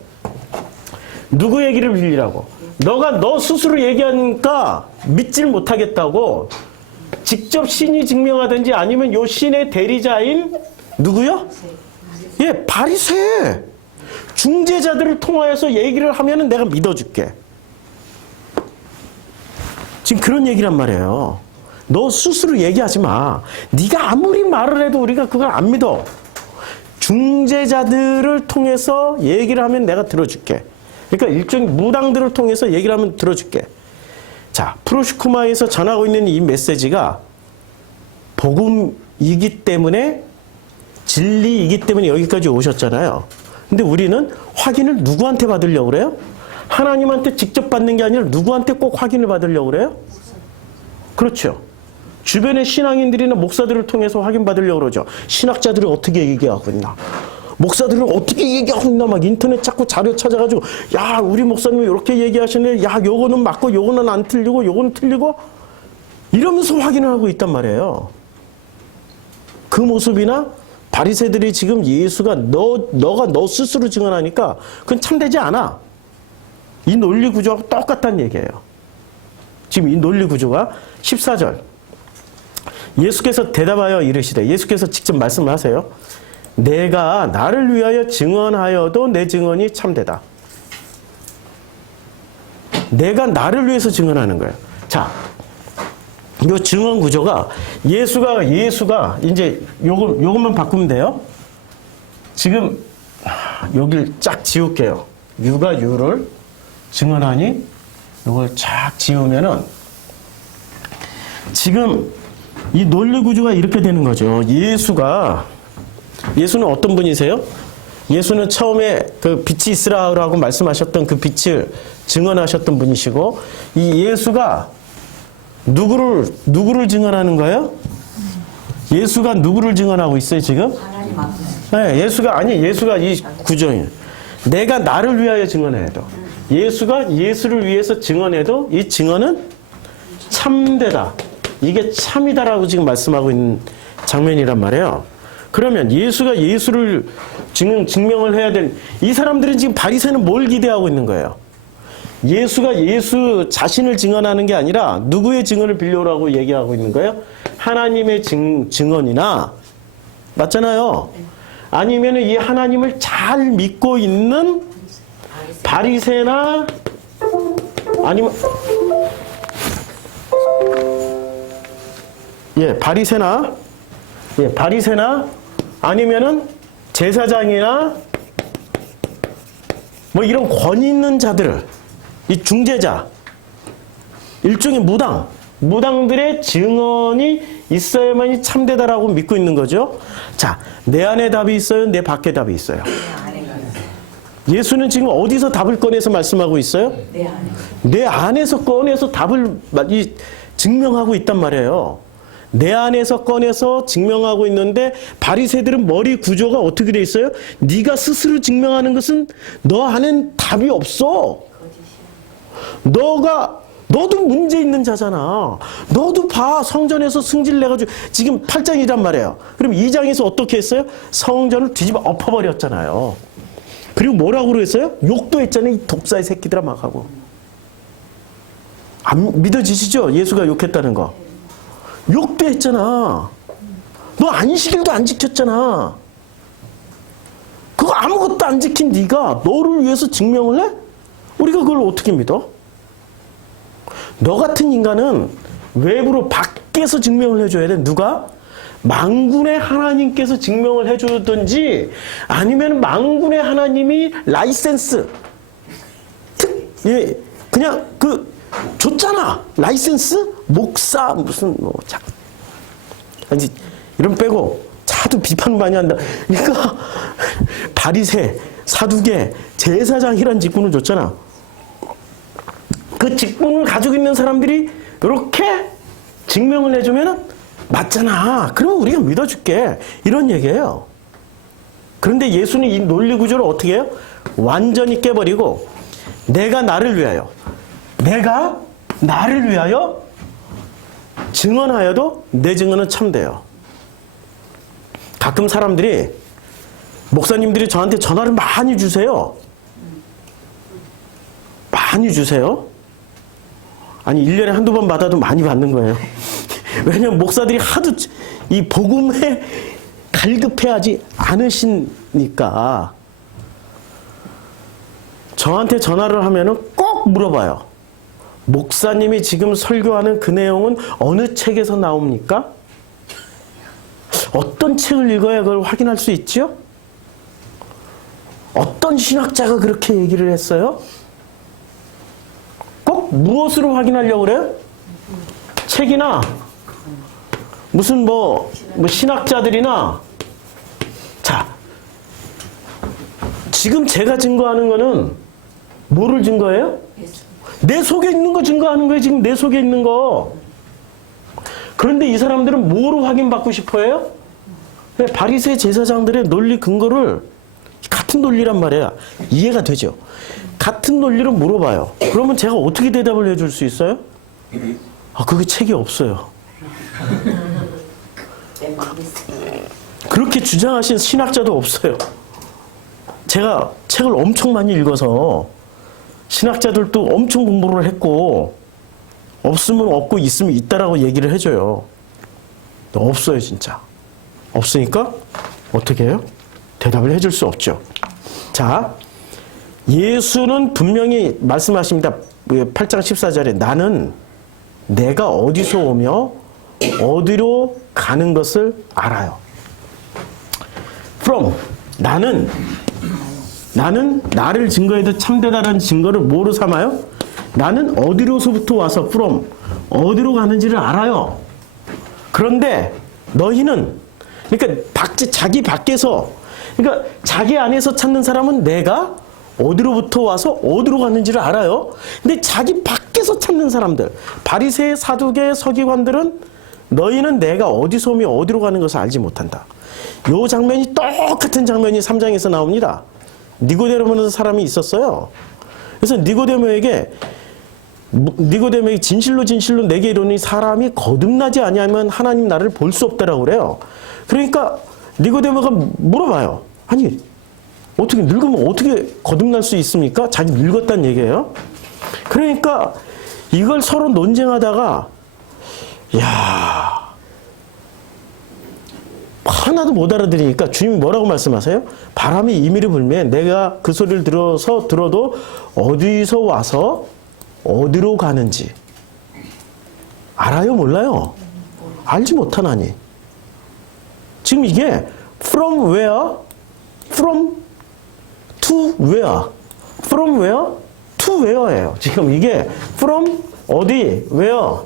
누구 얘기를 빌리라고? 너가 너 스스로 얘기하니까 믿질 못하겠다고 직접 신이 증명하든지 아니면 요 신의 대리자인 누구요? 예, 바리새. 중재자들을 통하여서 얘기를 하면은 내가 믿어줄게. 지금 그런 얘기란 말이에요. 너 스스로 얘기하지 마. 네가 아무리 말을 해도 우리가 그걸 안 믿어. 중재자들을 통해서 얘기를 하면 내가 들어줄게. 그러니까 일종의 무당들을 통해서 얘기를 하면 들어줄게. 자, 프로시쿠마에서 전하고 있는 이 메시지가 복음이기 때문에 진리이기 때문에 여기까지 오셨잖아요. 근데 우리는 확인을 누구한테 받으려고 그래요? 하나님한테 직접 받는 게 아니라 누구한테 꼭 확인을 받으려고 그래요? 그렇죠. 주변의 신앙인들이나 목사들을 통해서 확인받으려고 그러죠. 신학자들이 어떻게 얘기하고 있나? 목사들은 어떻게 얘기하고 있나? 막 인터넷 자꾸 자료 찾아가지고 야, 우리 목사님이 이렇게 얘기하시네. 야, 요거는 맞고 요거는 안 틀리고 요거는 틀리고 이러면서 확인을 하고 있단 말이에요. 그 모습이나 바리새들이 지금 예수가 너가 너 스스로 증언하니까 그건 참되지 않아. 이 논리 구조하고 똑같다는 얘기예요. 지금 이 논리 구조가 14절. 예수께서 대답하여 이르시되, 예수께서 직접 말씀을 하세요. 내가 나를 위하여 증언하여도 내 증언이 참되다. 내가 나를 위해서 증언하는 거예요. 자, 이 증언 구조가 예수가 이제 요것만 바꾸면 돼요. 지금 여길 쫙 지울게요. 유가 유를 증언하니 이걸 쫙 지우면은 지금 이 논리 구조가 이렇게 되는 거죠. 예수는 어떤 분이세요? 예수는 처음에 그 빛이 있으라고 말씀하셨던 그 빛을 증언하셨던 분이시고, 이 예수가 누구를 증언하는 거예요? 예수가 누구를 증언하고 있어요, 지금? 하나님 앞에. 네, 예수가 이 구조예요. 내가 나를 위하여 증언해도, 예수가 예수를 위해서 증언해도 이 증언은 참되다. 이게 참이다라고 지금 말씀하고 있는 장면이란 말이에요. 그러면 예수가 예수를 증명을 해야 되는, 이 사람들은 지금 바리새는 뭘 기대하고 있는 거예요? 예수가 예수 자신을 증언하는 게 아니라 누구의 증언을 빌려오라고 얘기하고 있는 거예요? 하나님의 증언이나, 맞잖아요. 아니면 이 하나님을 잘 믿고 있는 바리새나, 아니면 바리새나 아니면은 제사장이나 뭐 이런 권위 있는 자들, 이 중재자, 일종의 무당들의 증언이 있어야만이 참되다라고 믿고 있는 거죠. 자, 내 안에 답이 있어요? 내 밖에 답이 있어요? 예수는 지금 어디서 답을 꺼내서 말씀하고 있어요? 내 안에서 꺼내서 답을 증명하고 있단 말이에요. 내 안에서 꺼내서 증명하고 있는데, 바리새들은 머리 구조가 어떻게 돼 있어요? 네가 스스로 증명하는 것은 너 안엔 답이 없어. 너도 문제 있는 자잖아. 너도 봐, 성전에서 승질 내가지고 지금 8장이란 말이에요. 그럼 2장에서 어떻게 했어요? 성전을 뒤집어 엎어버렸잖아요. 그리고 뭐라고 그랬어요? 욕도 했잖아요. 이 독사의 새끼들아 막 하고. 안 믿어지시죠? 예수가 욕했다는 거. 욕도 했잖아. 너 안식일도 안 지켰잖아. 그거 아무것도 안 지킨 네가 너를 위해서 증명을 해? 우리가 그걸 어떻게 믿어? 너 같은 인간은 외부로 밖에서 증명을 해줘야 돼. 누가? 만군의 하나님께서 증명을 해주든지, 아니면 만군의 하나님이 라이센스 그냥 줬잖아. 라이센스? 목사 무슨 아니 이런 빼고 자도 비판 많이 한다. 그러니까 바리새, 사두개, 제사장이란 직분을 줬잖아. 그 직분을 가지고 있는 사람들이 이렇게 증명을 해주면은 맞잖아. 그러면 우리가 믿어줄게. 이런 얘기예요. 그런데 예수는 이 논리 구조를 어떻게 해요? 완전히 깨버리고, 내가 나를 위하여, 내가 나를 위하여 증언하여도 내 증언은 참돼요. 가끔 사람들이 목사님들이 저한테 전화를 많이 주세요. 많이 주세요. 아니 1년에 한두 번 받아도 많이 받는 거예요. 왜냐면 목사들이 하도 이 복음에 갈급해하지 않으시니까 저한테 전화를 하면은 꼭 물어봐요. 목사님이 지금 설교하는 그 내용은 어느 책에서 나옵니까? 어떤 책을 읽어야 그걸 확인할 수 있죠? 어떤 신학자가 그렇게 얘기를 했어요? 꼭 무엇으로 확인하려고 그래요? 책이나 무슨 뭐 신학자들이나. 자, 지금 제가 증거하는 거는 뭐를 증거해요? 내 속에 있는 거 증거하는 거예요. 지금 내 속에 있는 거. 그런데 이 사람들은 뭐로 확인받고 싶어 해요? 바리새 제사장들의 논리 근거를 같은 논리란 말이야. 이해가 되죠? 같은 논리를 물어봐요. 그러면 제가 어떻게 대답을 해줄 수 있어요? 그게 책이 없어요. 그렇게 주장하신 신학자도 없어요. 제가 책을 엄청 많이 읽어서 신학자들도 엄청 공부를 했고 없으면 없고 있으면 있다라고 얘기를 해줘요. 없어요 진짜. 없으니까 어떻게 해요? 대답을 해줄 수 없죠. 자, 예수는 분명히 말씀하십니다. 8장 14절에 나는 내가 어디서 오며 어디로 가는 것을 알아요. From, 나는 나를 증거해도 참되다라는 증거를 뭐로 삼아요? 나는 어디로서부터 와서 from, 어디로 가는지를 알아요. 그런데 너희는, 그러니까 자기 밖에서, 그러니까 자기 안에서 찾는 사람은 내가 어디로부터 와서 어디로 갔는지를 알아요. 근데 자기 밖에서 찾는 사람들, 바리새, 사두개, 서기관들은 너희는 내가 어디서 오며 어디로 가는 것을 알지 못한다. 이 장면이 똑같은 장면이 3장에서 나옵니다. 니고데모라는 사람이 있었어요. 그래서 니고데모에게 진실로 내게 이르노니 사람이 거듭나지 아니하면 하나님 나라를 볼 수 없다라고 그래요. 그러니까 니고데모가 물어봐요. 아니 어떻게 늙으면 어떻게 거듭날 수 있습니까? 자기 늙었다는 얘기예요. 그러니까 이걸 서로 논쟁하다가 하나도 못 알아들으니까 주님이 뭐라고 말씀하세요? 바람이 임의로 불면 내가 그 소리를 들어도 어디서 와서 어디로 가는지 알아요? 몰라요? 알지 못하나니. 지금 이게 from where? from to where? from where? to where예요. 지금 이게 from 어디? where?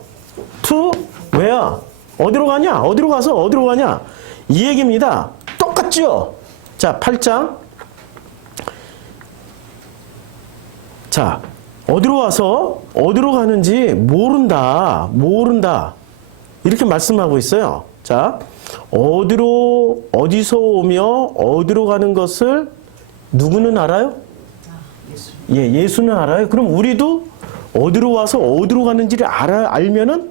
to where? 어디로 가냐? 어디로 가서 어디로 가냐? 이 얘기입니다. 똑같죠? 자, 8장. 자, 어디로 와서 어디로 가는지 모른다. 이렇게 말씀하고 있어요. 자, 어디서 오며 어디로 가는 것을 누구는 알아요? 예수는 알아요. 그럼 우리도 어디로 와서 어디로 가는지를 알면은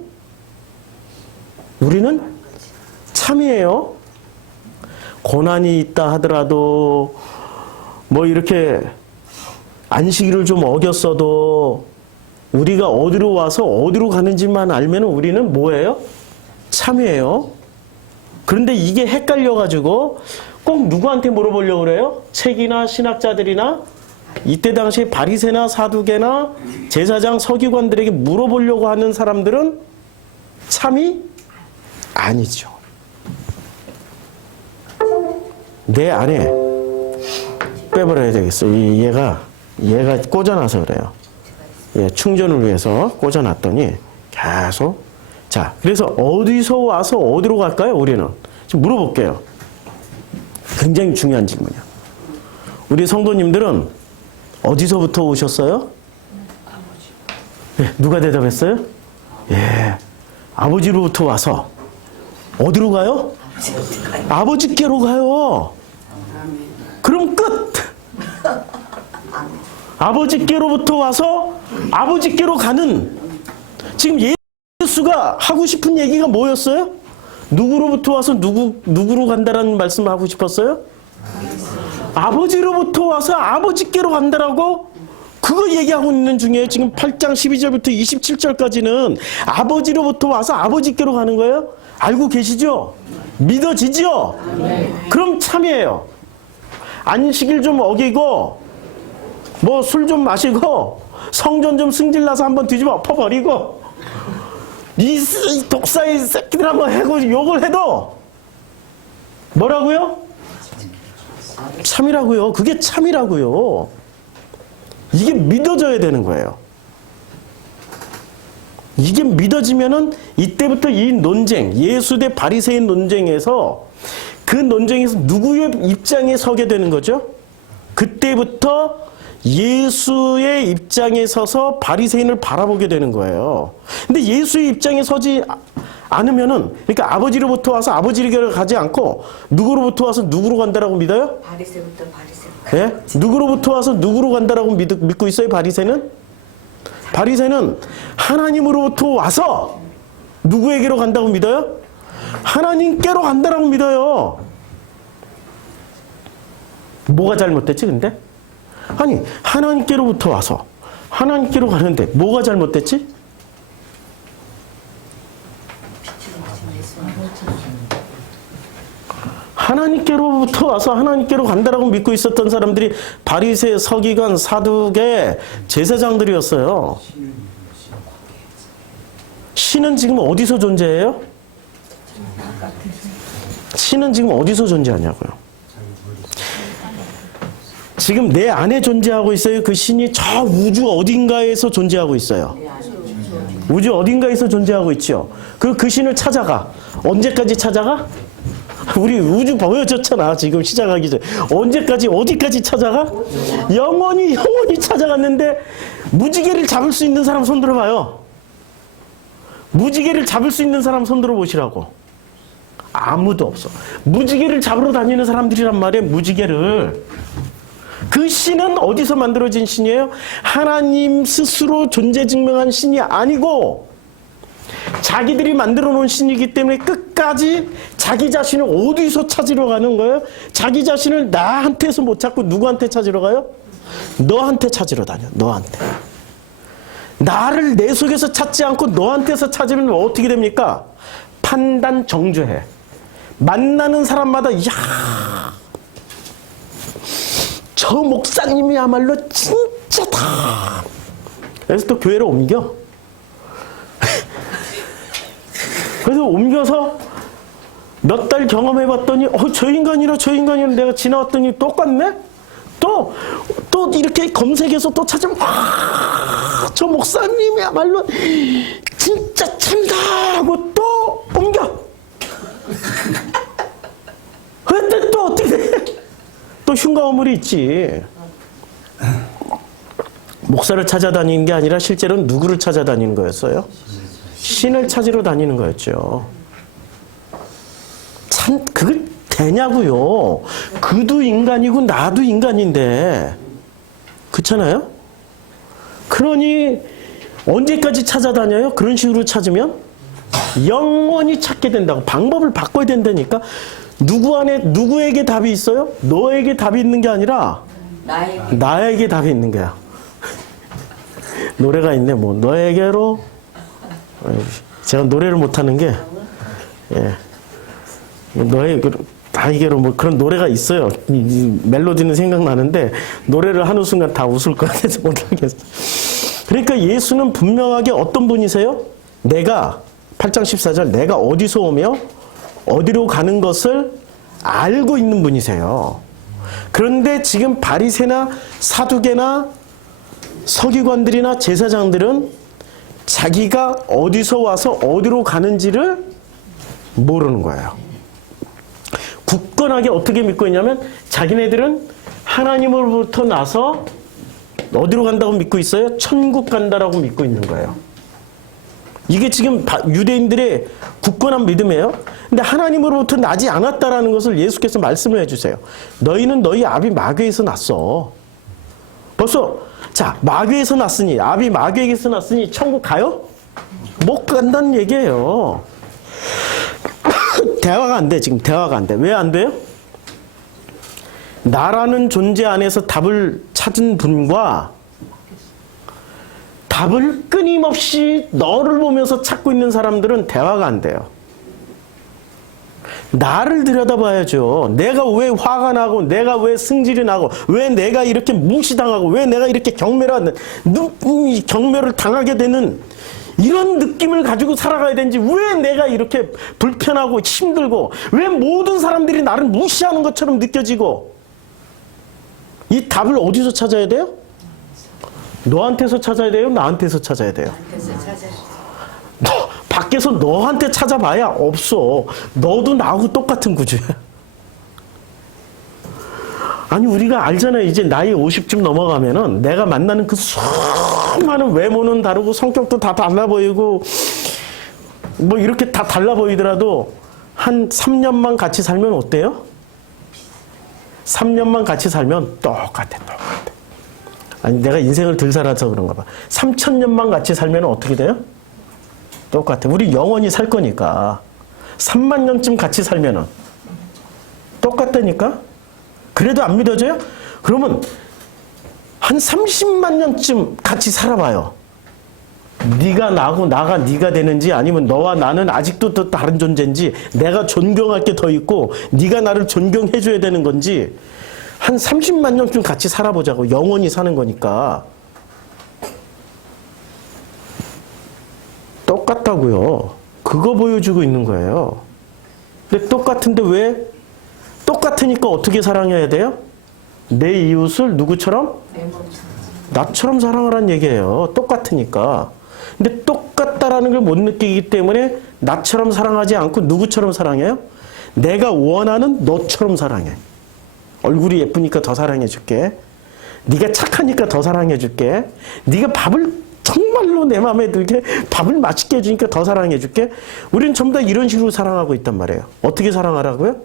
우리는 참이에요. 고난이 있다 하더라도 뭐 이렇게 안식일을 좀 어겼어도 우리가 어디로 와서 어디로 가는지만 알면 우리는 뭐예요? 참이에요. 그런데 이게 헷갈려가지고 꼭 누구한테 물어보려고 그래요? 책이나 신학자들이나 이때 당시에 바리새나 사두개나 제사장 서기관들에게 물어보려고 하는 사람들은 참이 아니죠. 내 안에 빼버려야 되겠어. 얘가 꽂아놔서 그래요. 충전을 위해서 꽂아놨더니 계속. 자, 그래서 어디서 와서 어디로 갈까요? 우리는 지금 물어볼게요. 굉장히 중요한 질문이야. 우리 성도님들은 어디서부터 오셨어요? 누가 대답했어요? 아버지로부터 와서 어디로 가요? 아버지께로 가요. 그럼 끝. 아버지께로부터 와서 아버지께로 가는. 지금 예수가 하고 싶은 얘기가 뭐였어요? 누구로부터 와서 누구로 간다라는 말씀을 하고 싶었어요? 아버지로부터 와서 아버지께로 간다라고 그거 얘기하고 있는 중에 지금 8장 12절부터 27절까지는 아버지로부터 와서 아버지께로 가는 거예요? 알고 계시죠? 믿어지죠? 그럼 참이에요. 안식일 좀 어기고 뭐 술 좀 마시고 성전 좀 승질나서 한번 뒤집어 엎어버리고 이 독사의 새끼들 한번 해고 욕을 해도 뭐라고요? 참이라고요. 그게 참이라고요. 이게 믿어져야 되는 거예요. 이게 믿어지면은 이때부터 이 논쟁, 예수 대 바리새인 논쟁에서 그 논쟁에서 누구의 입장에 서게 되는 거죠? 그때부터 예수의 입장에 서서 바리새인을 바라보게 되는 거예요. 근데 예수의 입장에 서지 않으면은, 그러니까 아버지로부터 와서 아버지에게로 가지 않고 누구로부터 와서 누구로 간다라고 믿어요? 바리새부터 바리새. 예? 누구로부터 와서 누구로 간다라고 믿고 있어요, 바리새는? 바리새는 하나님으로부터 와서 누구에게로 간다고 믿어요? 하나님께로 간다라고 믿어요. 뭐가 잘못됐지, 근데? 아니, 하나님께로부터 와서 하나님께로 가는데 뭐가 잘못됐지? 하나님께로부터 와서 하나님께로 간다라고 믿고 있었던 사람들이 바리새, 서기관, 사두개, 제사장들이었어요. 신은 지금 어디서 존재해요? 신은 지금 어디서 존재하냐고요. 지금 내 안에 존재하고 있어요. 그 신이 저 우주 어딘가에서 존재하고 있어요. 우주 어딘가에서 존재하고 있죠. 그리고 그 신을 찾아가. 언제까지 찾아가? 우리 우주 보여줬잖아. 지금 시작하기 전에. 언제까지 어디까지 찾아가? 영원히 찾아갔는데 무지개를 잡을 수 있는 사람 손 들어봐요. 무지개를 잡을 수 있는 사람 손 들어보시라고. 아무도 없어. 무지개를 잡으러 다니는 사람들이란 말이에요. 무지개를. 그 신은 어디서 만들어진 신이에요? 하나님 스스로 존재 증명한 신이 아니고 자기들이 만들어 놓은 신이기 때문에 끝까지 자기 자신을 어디서 찾으러 가는 거예요? 자기 자신을 나한테서 못 찾고 누구한테 찾으러 가요? 너한테 찾으러 다녀. 너한테. 나를 내 속에서 찾지 않고 너한테서 찾으면 어떻게 됩니까? 판단 정죄해. 만나는 사람마다 야, 저 목사님이야말로 진짜다. 그래서 또 교회를 옮겨. 그래서 옮겨서 몇 달 경험해봤더니 저 인간이랑 내가 지나왔더니 똑같네? 또 이렇게 검색해서 또 찾으면 저 목사님이야말로 진짜 참다 하고 또 옮겨. 그때 또 어떻게 돼? 또 흉가어물이 있지. 목사를 찾아다니는 게 아니라 실제로는 누구를 찾아다니는 거였어요? 신을 찾으러 다니는 거였죠. 참 그게 되냐고요. 그도 인간이고 나도 인간인데. 그렇잖아요? 그러니 언제까지 찾아다녀요? 그런 식으로 찾으면 영원히 찾게 된다고. 방법을 바꿔야 된다니까. 누구에게 답이 있어요? 너에게 답이 있는 게 아니라 나에게 답이 있는 거야. 노래가 있네. 뭐 너에게로. 제가 노래를 못하는 게 나에게로 뭐 그런 노래가 있어요. 이 멜로디는 생각나는데 노래를 하는 순간 다 웃을 것 같아서 못하겠어. 그러니까 예수는 분명하게 어떤 분이세요? 내가 8장 14절 내가 어디서 오며 어디로 가는 것을 알고 있는 분이세요. 그런데 지금 바리새나 사두개나 서기관들이나 제사장들은 자기가 어디서 와서 어디로 가는지를 모르는 거예요. 굳건하게 어떻게 믿고 있냐면 자기네들은 하나님으로부터 나서 어디로 간다고 믿고 있어요? 천국 간다라고 믿고 있는 거예요. 이게 지금 유대인들의 굳건한 믿음이에요. 근데 하나님으로부터 나지 않았다라는 것을 예수께서 말씀을 해주세요. 너희는 너희 아비 마귀에서 났어. 벌써 자, 마귀에서 났으니, 아비 마귀에게서 났으니 천국 가요? 못 간다는 얘기예요. 대화가 안 돼, 지금 대화가 안 돼. 왜 안 돼요? 나라는 존재 안에서 답을 찾은 분과 답을 끊임없이 너를 보면서 찾고 있는 사람들은 대화가 안 돼요. 나를 들여다봐야죠. 내가 왜 화가 나고, 내가 왜 승질이 나고, 왜 내가 이렇게 무시당하고, 왜 내가 이렇게 경멸을 당하게 되는 이런 느낌을 가지고 살아가야 되는지, 왜 내가 이렇게 불편하고 힘들고, 왜 모든 사람들이 나를 무시하는 것처럼 느껴지고, 이 답을 어디서 찾아야 돼요? 너한테서 찾아야 돼요? 나한테서 찾아야 돼요? 너, 밖에서 너한테 찾아봐야 없어. 너도 나하고 똑같은 구조야. 아니, 우리가 알잖아요. 이제 나이 50쯤 넘어가면은 내가 만나는 그 수많은 외모는 다르고 성격도 다 달라 보이고 뭐 이렇게 다 달라 보이더라도 한 3년만 같이 살면 어때요? 3년만 같이 살면 똑같아. 아니, 내가 인생을 덜 살아서 그런가 봐. 3000년만 같이 살면 어떻게 돼요? 똑같아. 우리 영원히 살 거니까. 3만 년쯤 같이 살면은 똑같다니까? 그래도 안 믿어져요? 그러면 한 30만 년쯤 같이 살아봐요. 네가 나고 나가 네가 되는지, 아니면 너와 나는 아직도 또 다른 존재인지, 내가 존경할 게 더 있고 네가 나를 존경해 줘야 되는 건지, 한 30만 년쯤 같이 살아보자고. 영원히 사는 거니까. 똑같다고요. 그거 보여주고 있는 거예요. 근데 똑같은데 왜? 똑같으니까 어떻게 사랑해야 돼요? 내 이웃을 누구처럼? 나처럼 사랑하라는 얘기예요. 똑같으니까. 근데 똑같다라는 걸 못 느끼기 때문에 나처럼 사랑하지 않고 누구처럼 사랑해요? 내가 원하는 너처럼 사랑해. 얼굴이 예쁘니까 더 사랑해줄게. 네가 착하니까 더 사랑해줄게. 네가 밥을 정말로 내 마음에 들게 밥을 맛있게 해주니까 더 사랑해줄게. 우리는 전부 다 이런 식으로 사랑하고 있단 말이에요. 어떻게 사랑하라고요?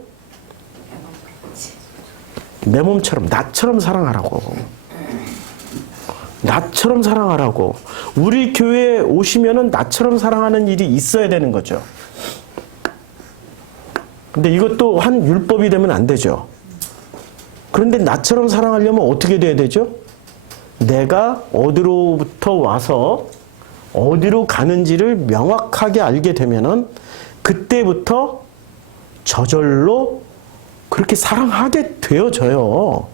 내 몸처럼, 나처럼 사랑하라고. 나처럼 사랑하라고. 우리 교회에 오시면은 나처럼 사랑하는 일이 있어야 되는 거죠. 근데 이것도 한 율법이 되면 안 되죠. 그런데 나처럼 사랑하려면 어떻게 돼야 되죠? 내가 어디로부터 와서 어디로 가는지를 명확하게 알게 되면은 그때부터 저절로 그렇게 사랑하게 되어져요.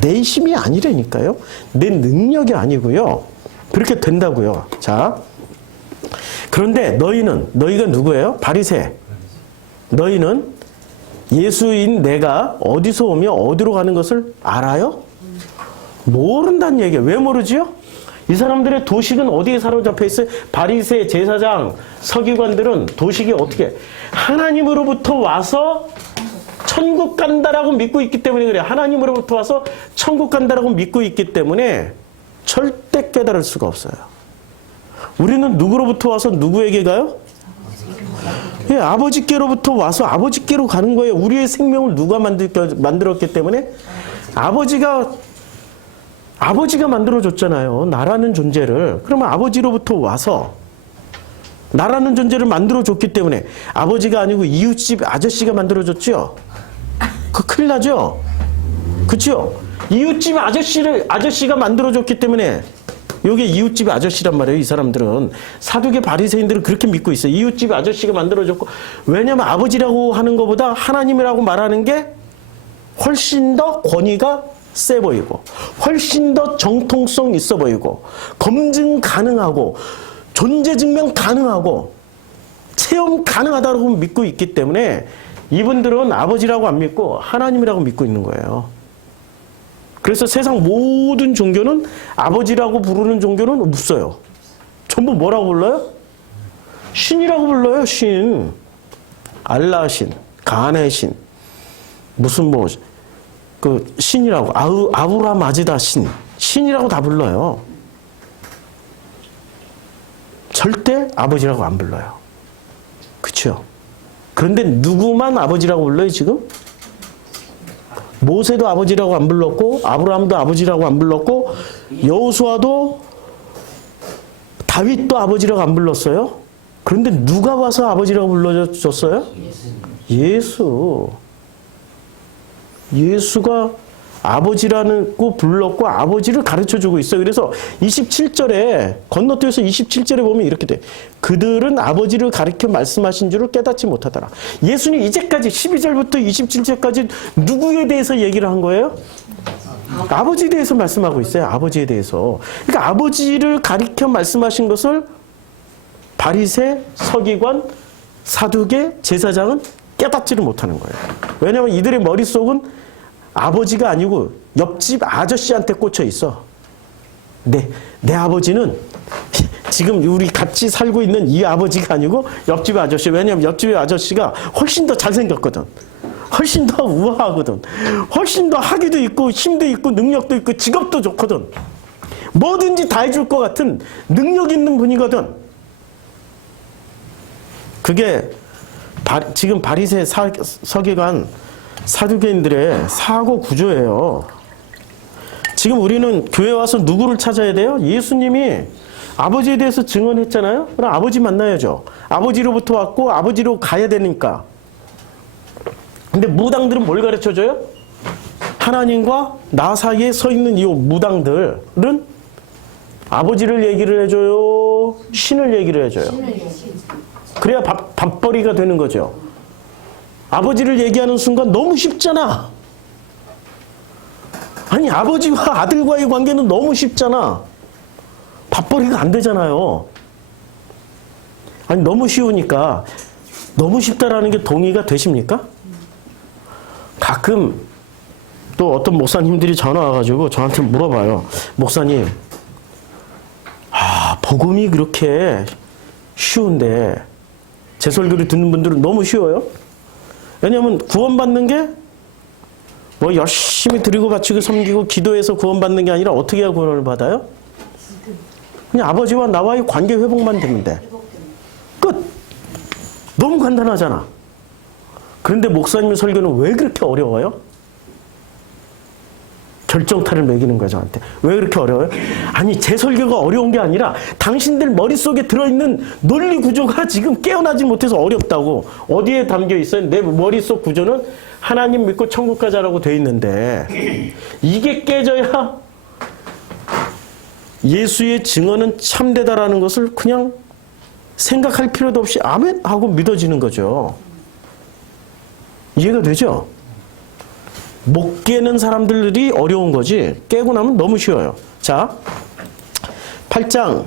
내 힘이 아니라니까요. 내 능력이 아니고요. 그렇게 된다고요. 자, 그런데 너희가 누구예요? 바리새. 너희는 예수인 내가 어디서 오며 어디로 가는 것을 알아요? 모른다는 얘기예요. 왜 모르지요? 이 사람들의 도식은 어디에 사로잡혀 있어요? 바리새, 제사장, 서기관들은 도식이 어떻게? 하나님으로부터 와서 천국 간다라고 믿고 있기 때문에 그래요. 하나님으로부터 와서 천국 간다라고 믿고 있기 때문에 절대 깨달을 수가 없어요. 우리는 누구로부터 와서 누구에게 가요? 예, 아버지께로부터 와서 아버지께로 가는 거예요. 우리의 생명을 누가 만들었기 때문에? 아버지가 만들어줬잖아요. 나라는 존재를. 그러면 아버지로부터 와서 나라는 존재를 만들어줬기 때문에 아버지가 아니고 이웃집 아저씨가 만들어줬죠? 그 큰일 나죠? 그쵸? 이웃집 아저씨가 만들어줬기 때문에 여기 이웃집 아저씨란 말이에요. 이 사람들은. 사두개 바리새인들은 그렇게 믿고 있어요. 이웃집 아저씨가 만들어줬고, 왜냐하면 아버지라고 하는 것보다 하나님이라고 말하는 게 훨씬 더 권위가 세 보이고, 훨씬 더 정통성 있어 보이고, 검증 가능하고, 존재 증명 가능하고, 체험 가능하다고 믿고 있기 때문에 이분들은 아버지라고 안 믿고 하나님이라고 믿고 있는 거예요. 그래서 세상 모든 종교는 아버지라고 부르는 종교는 없어요. 전부 뭐라고 불러요? 신이라고 불러요. 신. 알라 신, 가네 신, 무슨 뭐 그 신이라고 아우라 마지다 신이라고 다 불러요. 절대 아버지라고 안 불러요. 그렇죠? 그런데 누구만 아버지라고 불러요 지금? 모세도 아버지라고 안 불렀고 아브라함도 아버지라고 안 불렀고 여호수아도 다윗도 아버지라고 안 불렀어요. 그런데 누가 와서 아버지라고 불러줬어요? 예수. 예수가 아버지라고 불렀고 아버지를 가르쳐주고 있어요. 그래서 27절에 건너뛰어서 27절에 보면 이렇게 돼. 그들은 아버지를 가르쳐 말씀하신 줄을 깨닫지 못하더라. 예수님 이제까지 12절부터 27절까지 누구에 대해서 얘기를 한 거예요? 아버지에 대해서 말씀하고 있어요. 아버지에 대해서. 그러니까 아버지를 가르쳐 말씀하신 것을 바리새, 서기관, 사두개, 제사장은 깨닫지를 못하는 거예요. 왜냐하면 이들의 머릿속은 아버지가 아니고 옆집 아저씨한테 꽂혀 있어. 내 아버지는 지금 우리 같이 살고 있는 이 아버지가 아니고 옆집 아저씨. 왜냐하면 옆집 아저씨가 훨씬 더 잘생겼거든. 훨씬 더 우아하거든. 훨씬 더 학위도 있고 힘도 있고 능력도 있고 직업도 좋거든. 뭐든지 다 해줄 것 같은 능력 있는 분이거든. 그게 지금 바리새, 서기관, 사두개인들의 사고 구조예요. 지금 우리는 교회 와서 누구를 찾아야 돼요? 예수님이 아버지에 대해서 증언했잖아요. 그럼 아버지 만나야죠. 아버지로부터 왔고 아버지로 가야 되니까. 근데 무당들은 뭘 가르쳐줘요? 하나님과 나 사이에 서 있는 이 무당들은 아버지를 얘기를 해줘요? 신을 얘기를 해줘요? 그래야 밥벌이가 되는 거죠. 아버지를 얘기하는 순간 너무 쉽잖아. 아니 아버지와 아들과의 관계는 너무 쉽잖아. 밥벌이가 안 되잖아요. 아니 너무 쉬우니까 너무 쉽다라는 게 동의가 되십니까? 가끔 또 어떤 목사님들이 전화 와가지고 저한테 물어봐요. 목사님, 복음이 그렇게 쉬운데 제 설교를 듣는 분들은 너무 쉬워요? 왜냐하면 구원받는 게 뭐 열심히 드리고 바치고 섬기고 기도해서 구원받는 게 아니라 어떻게 해야 구원을 받아요? 그냥 아버지와 나와의 관계 회복만 되면 돼. 끝! 너무 간단하잖아. 그런데 목사님 설교는 왜 그렇게 어려워요? 결정타를 매기는 거야 저한테. 왜 그렇게 어려워요? 아니 제 설교가 어려운 게 아니라 당신들 머릿속에 들어있는 논리 구조가 지금 깨어나지 못해서 어렵다고. 어디에 담겨 있어요? 내 머릿속 구조는 하나님 믿고 천국 가자라고 돼 있는데 이게 깨져야 예수의 증언은 참되다라는 것을 그냥 생각할 필요도 없이 아멘 하고 믿어지는 거죠. 이해가 되죠? 못 깨는 사람들이 어려운 거지 깨고 나면 너무 쉬워요. 자, 8장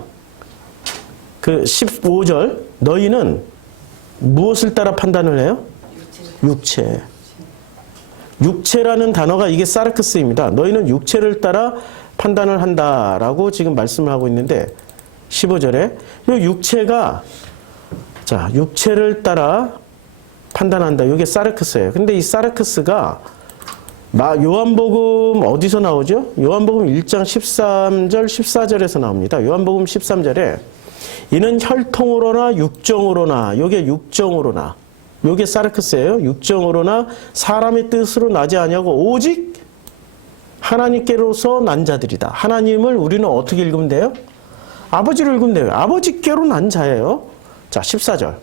그 15절 너희는 무엇을 따라 판단을 해요? 육체. 육체라는 단어가 이게 사르크스입니다. 너희는 육체를 따라 판단을 한다라고 지금 말씀을 하고 있는데 15절에 이 육체가 자 육체를 따라 판단한다. 이게 사르크스예요. 근데 이 사르크스가 요한복음 어디서 나오죠? 요한복음 1장 13절 14절에서 나옵니다. 요한복음 13절에 이는 혈통으로나 육정으로나 요게 육정으로나 요게 사르크스예요. 육정으로나 사람의 뜻으로 나지 아니하고 오직 하나님께로서 난 자들이다. 하나님을 우리는 어떻게 읽으면 돼요? 아버지로 읽으면 돼요. 아버지께로 난 자예요. 자 14절.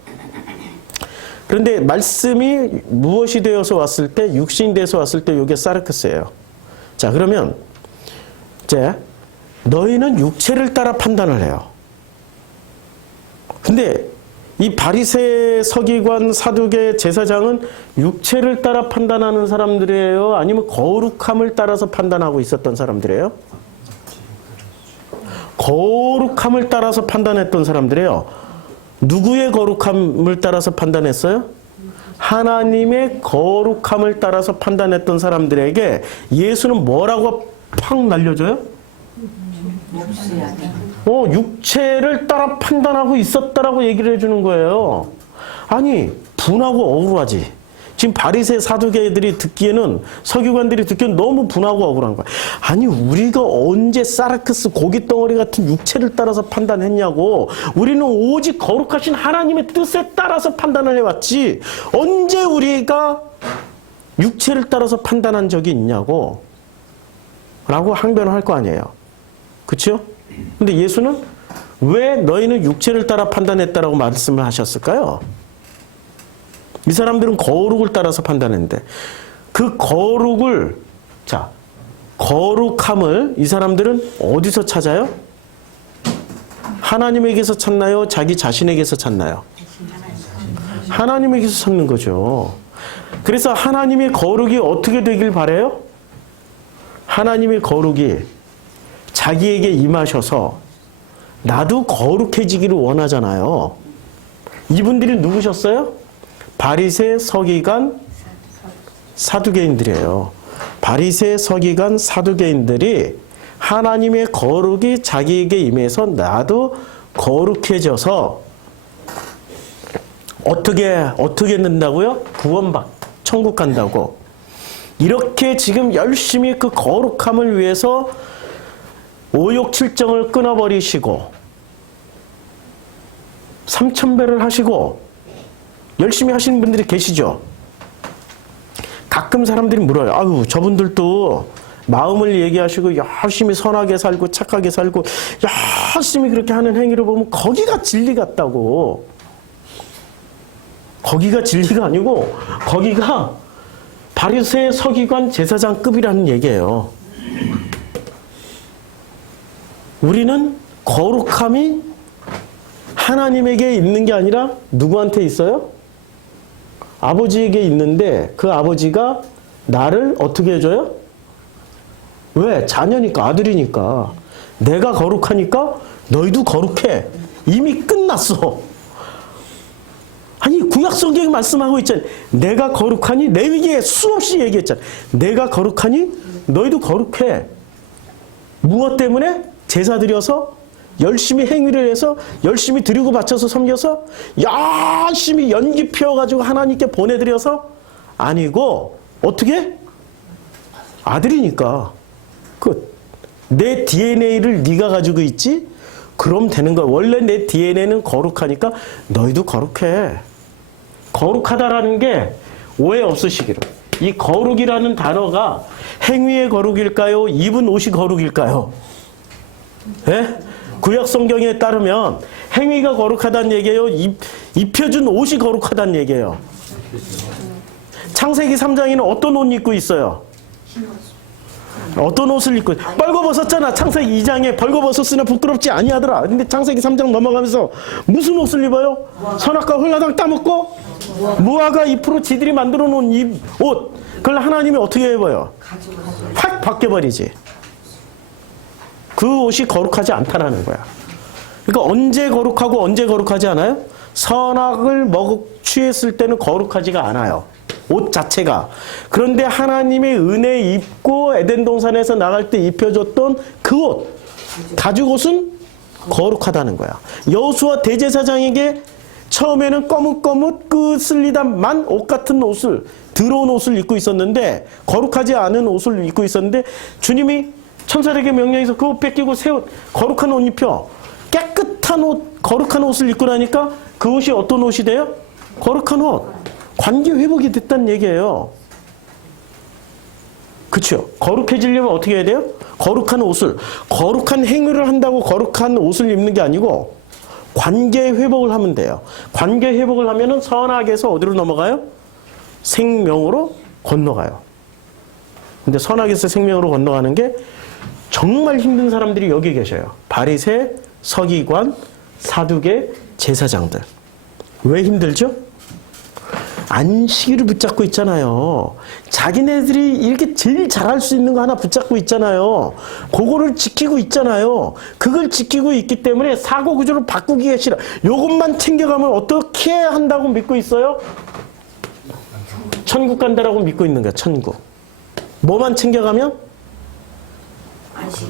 그런데 말씀이 무엇이 되어서 왔을 때 육신이 되어서 왔을 때 이게 사르크스예요. 자 그러면 이제 너희는 육체를 따라 판단을 해요. 근데 이 바리새, 서기관, 사두개, 제사장은 육체를 따라 판단하는 사람들이에요? 아니면 거룩함을 따라서 판단하고 있었던 사람들이에요? 거룩함을 따라서 판단했던 사람들이에요. 누구의 거룩함을 따라서 판단했어요? 하나님의 거룩함을 따라서 판단했던 사람들에게 예수는 뭐라고 팍 날려줘요? 육체를 따라 판단하고 있었다라고 얘기를 해주는 거예요. 아니 분하고 억울하지. 지금 바리새 사두개들이 듣기에는 서기관들이 듣기에는 너무 분하고 억울한 거야. 아니 우리가 언제 사르크스 고깃덩어리 같은 육체를 따라서 판단했냐고. 우리는 오직 거룩하신 하나님의 뜻에 따라서 판단을 해왔지. 언제 우리가 육체를 따라서 판단한 적이 있냐고 라고 항변을 할 거 아니에요. 그렇죠? 근데 예수는 왜 너희는 육체를 따라 판단했다라고 말씀을 하셨을까요? 이 사람들은 거룩을 따라서 판단했는데 그 거룩을 거룩함을 이 사람들은 어디서 찾아요? 하나님에게서 찾나요? 자기 자신에게서 찾나요? 하나님에게서 찾는 거죠. 그래서 하나님의 거룩이 어떻게 되길 바라요? 하나님의 거룩이 자기에게 임하셔서 나도 거룩해지기를 원하잖아요. 이분들이 누구셨어요? 바리새, 서기관, 사두개인들이에요. 바리새, 서기관, 사두개인들이 하나님의 거룩이 자기에게 임해서 나도 거룩해져서 어떻게 된다고요? 천국 간다고. 이렇게 지금 열심히 그 거룩함을 위해서 오욕칠정을 끊어버리시고 3,000배를 하시고 열심히 하시는 분들이 계시죠. 가끔 사람들이 물어요. 아유, 저분들도 마음을 얘기하시고 열심히 선하게 살고 착하게 살고 열심히 그렇게 하는 행위를 보면 거기가 진리 같다고. 거기가 진리가 아니고 거기가 바리새, 서기관, 제사장급이라는 얘기예요. 우리는 거룩함이 하나님에게 있는 게 아니라 누구한테 있어요? 아버지에게 있는데 그 아버지가 나를 어떻게 해줘요? 왜? 자녀니까, 아들이니까. 내가 거룩하니까 너희도 거룩해. 이미 끝났어. 아니, 구약 성경이 말씀하고 있잖아요. 내가 거룩하니, 레위기에 수없이 얘기했잖아. 내가 거룩하니 너희도 거룩해. 무엇 때문에? 제사 드려서 열심히 행위를 해서 열심히 드리고 바쳐서 섬겨서 열심히 연기 피워가지고 하나님께 보내드려서? 아니고 어떻게? 아들이니까. 내 DNA를 네가 가지고 있지? 그럼 되는 거야. 원래 내 DNA는 거룩하니까 너희도 거룩해. 거룩하다라는 게 오해 없으시기를. 이 거룩이라는 단어가 행위의 거룩일까요? 입은 옷이 거룩일까요? 예? 구약 성경에 따르면 행위가 거룩하다는 얘기예요? 입혀준 옷이 거룩하다는 얘기예요? 창세기 3장에는 어떤 옷 입고 있어요? 어떤 옷을 입고 벌거벗었잖아. 창세기 2장에 벌거벗었으나 부끄럽지 아니하더라. 근데 창세기 3장 넘어가면서 무슨 옷을 입어요? 선악과 홀라당 따먹고 무화과 잎으로 지들이 만들어 놓은 옷. 그걸 하나님이 어떻게 입어요? 확 바뀌어버리지. 그 옷이 거룩하지 않다라는 거야. 그러니까 언제 거룩하고 언제 거룩하지 않아요? 선악을 취했을 때는 거룩하지가 않아요. 옷 자체가. 그런데 하나님의 은혜 입고 에덴 동산에서 나갈 때 입혀줬던 그 옷, 가죽옷은 거룩하다는 거야. 여호수아 대제사장에게 처음에는 거뭇거뭇 쓸리다만 옷 같은 옷을, 더러운 옷을 입고 있었는데, 거룩하지 않은 옷을 입고 있었는데 주님이 천사에게 명령해서 그 옷 뺏기고 새 옷, 거룩한 옷 입혀. 깨끗한 옷, 거룩한 옷을 입고 나니까 그 옷이 어떤 옷이 돼요? 거룩한 옷. 관계 회복이 됐다는 얘기예요. 그렇죠? 거룩해지려면 어떻게 해야 돼요? 거룩한 옷을, 거룩한 행위를 한다고 거룩한 옷을 입는 게 아니고 관계 회복을 하면 돼요. 관계 회복을 하면은 선악에서 어디로 넘어가요? 생명으로 건너가요. 근데 선악에서 생명으로 건너가는 게 정말 힘든 사람들이 여기 계셔요. 바리새, 서기관, 사두개, 제사장들. 왜 힘들죠? 안식일을 붙잡고 있잖아요. 자기네들이 이렇게 제일 잘할 수 있는 거 하나 붙잡고 있잖아요. 그거를 지키고 있잖아요. 그걸 지키고 있기 때문에 사고 구조를 바꾸기가 싫어. 요것만 챙겨가면 어떻게 한다고 믿고 있어요? 천국 간다라고 믿고 있는 거야. 천국. 뭐만 챙겨가면?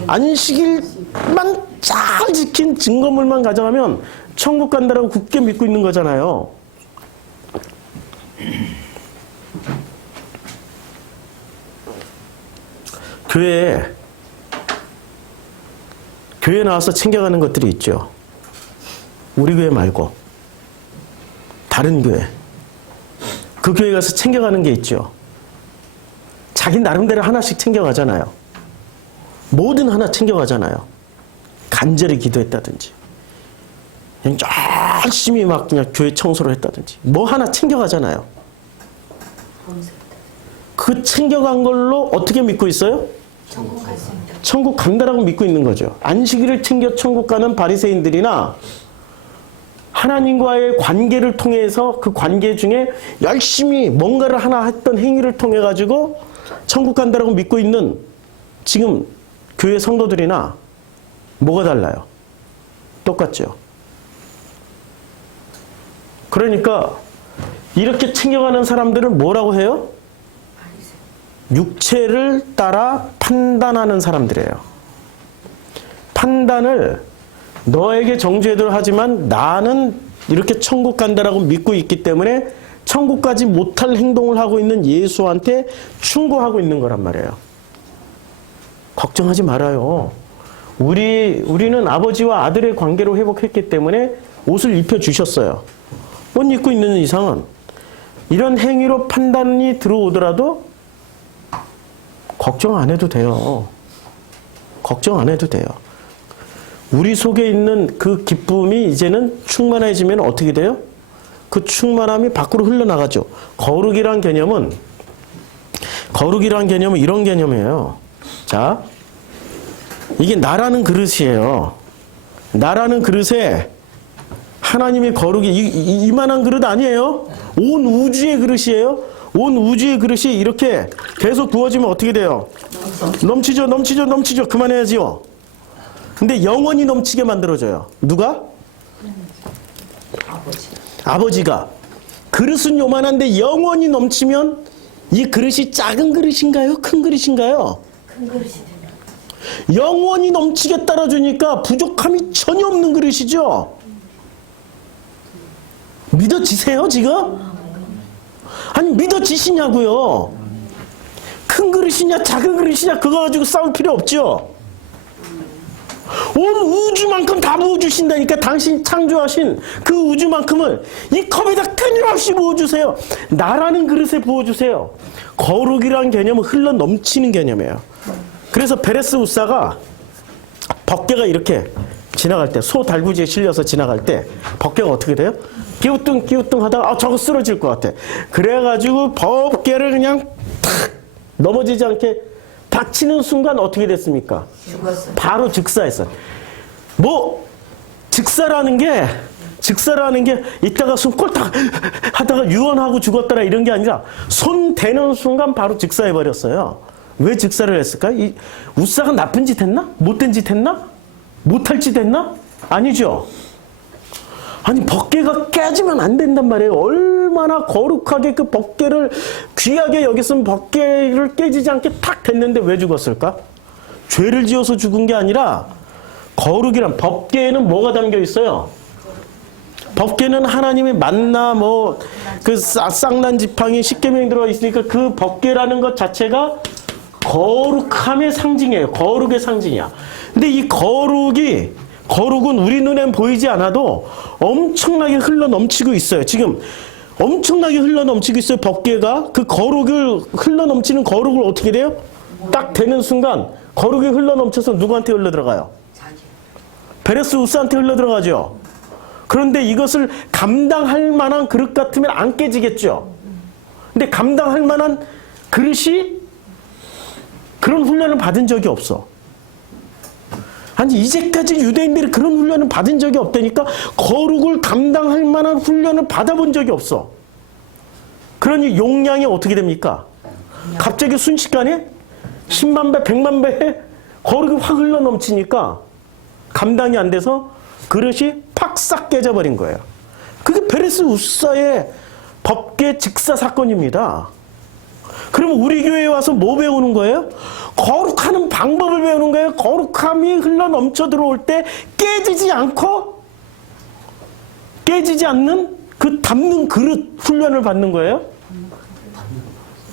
안식일만 잘 지킨 증거물만 가져가면 천국 간다라고 굳게 믿고 있는 거잖아요. 교회에 나와서 챙겨가는 것들이 있죠. 우리 교회 말고 다른 교회, 그 교회 가서 챙겨가는 게 있죠. 자기 나름대로 하나씩 챙겨가잖아요. 뭐든 하나 챙겨가잖아요. 간절히 기도했다든지, 그냥 열심히 막 그냥 교회 청소를 했다든지, 뭐 하나 챙겨가잖아요. 그 챙겨간 걸로 어떻게 믿고 있어요? 천국 갔습니다. 천국 간다라고 믿고 있는 거죠. 안식일을 챙겨 천국 가는 바리새인들이나 하나님과의 관계를 통해서 그 관계 중에 열심히 뭔가를 하나 했던 행위를 통해 가지고 천국 간다라고 믿고 있는 지금 교회 성도들이나 뭐가 달라요? 똑같죠. 그러니까 이렇게 챙겨가는 사람들은 뭐라고 해요? 육체를 따라 판단하는 사람들이에요. 판단을 너에게 정죄를 하지만 나는 이렇게 천국 간다라고 믿고 있기 때문에 천국 가지 못할 행동을 하고 있는 예수한테 충고하고 있는 거란 말이에요. 걱정하지 말아요. 우리는 아버지와 아들의 관계로 회복했기 때문에 옷을 입혀주셨어요. 옷 입고 있는 이상은 이런 행위로 판단이 들어오더라도 걱정 안 해도 돼요. 걱정 안 해도 돼요. 우리 속에 있는 그 기쁨이 이제는 충만해지면 어떻게 돼요? 그 충만함이 밖으로 흘러나가죠. 거룩이란 개념은 이런 개념이에요. 자, 이게 나라는 그릇이에요. 나라는 그릇에 하나님의 거룩이 이만한 그릇 아니에요? 온 우주의 그릇이에요. 온 우주의 그릇이 이렇게 계속 부어지면 어떻게 돼요? 넘치죠. 그만해야지요. 근데 영원히 넘치게 만들어줘요. 누가? 아버지가. 그릇은 요만한데 영원히 넘치면 이 그릇이 작은 그릇인가요? 큰 그릇인가요? 큰 그릇이 됩니다. 영원히 넘치게 따라주니까 부족함이 전혀 없는 그릇이죠. 믿어지세요 지금? 아니 믿어지시냐고요. 큰 그릇이냐 작은 그릇이냐 그거 가지고 싸울 필요 없죠. 온 우주만큼 다 부어주신다니까. 당신 창조하신 그 우주만큼을 이 컵에다 끊임없이 부어주세요. 나라는 그릇에 부어주세요. 거룩이란 개념은 흘러 넘치는 개념이에요. 그래서 베레스 우사가 법궤가 이렇게 지나갈 때, 소 달구지에 실려서 지나갈 때 법궤가 어떻게 돼요? 끼우뚱 하다가 저거 쓰러질 것 같아. 그래가지고 법궤를 그냥 탁 넘어지지 않게 닥치는 순간 어떻게 됐습니까? 죽었어요. 바로 즉사했어요. 뭐 즉사라는 게 이따가 손 꼴딱 하다가 유언하고 죽었더라 이런 게 아니라 손 대는 순간 바로 즉사해버렸어요. 왜 즉사를 했을까? 이 우사가 나쁜 짓 했나? 못된 짓 했나? 못할 짓 했나? 아니죠. 아니 법궤가 깨지면 안 된단 말이에요. 얼마나 거룩하게 그 법궤를 귀하게 여겼으면 법궤를 깨지지 않게 탁 됐는데 왜 죽었을까? 죄를 지어서 죽은 게 아니라 거룩이란 법궤에는 뭐가 담겨 있어요? 법궤는 하나님의 만나 그 쌍난 지팡이 십계명이 들어 있으니까 그 법궤라는 것 자체가 거룩함의 상징이에요. 거룩의 상징이야. 근데 이 거룩은 우리 눈엔 보이지 않아도 엄청나게 흘러 넘치고 있어요. 지금 엄청나게 흘러 넘치고 있어요. 법궤가 그 거룩을 흘러 넘치는 거룩을 어떻게 돼요? 딱 되는 순간 거룩이 흘러 넘쳐서 누구한테 흘러 들어가요? 베레스 우스한테 흘러 들어가죠. 그런데 이것을 감당할 만한 그릇 같으면 안 깨지겠죠. 근데 감당할 만한 그릇이 그런 훈련을 받은 적이 없어. 아니 이제까지 유대인들이 그런 훈련을 받은 적이 없다니까. 거룩을 감당할 만한 훈련을 받아본 적이 없어. 그러니 용량이 어떻게 됩니까? 갑자기 순식간에 10만 배, 100만 배 거룩이 확 흘러 넘치니까 감당이 안 돼서 그릇이 팍 싹 깨져버린 거예요. 그게 베레스 우사의 법궤 즉사 사건입니다. 그럼 우리 교회에 와서 뭐 배우는 거예요? 거룩하는 방법을 배우는 거예요. 거룩함이 흘러 넘쳐 들어올 때 깨지지 않는 그 담는 그릇 훈련을 받는 거예요.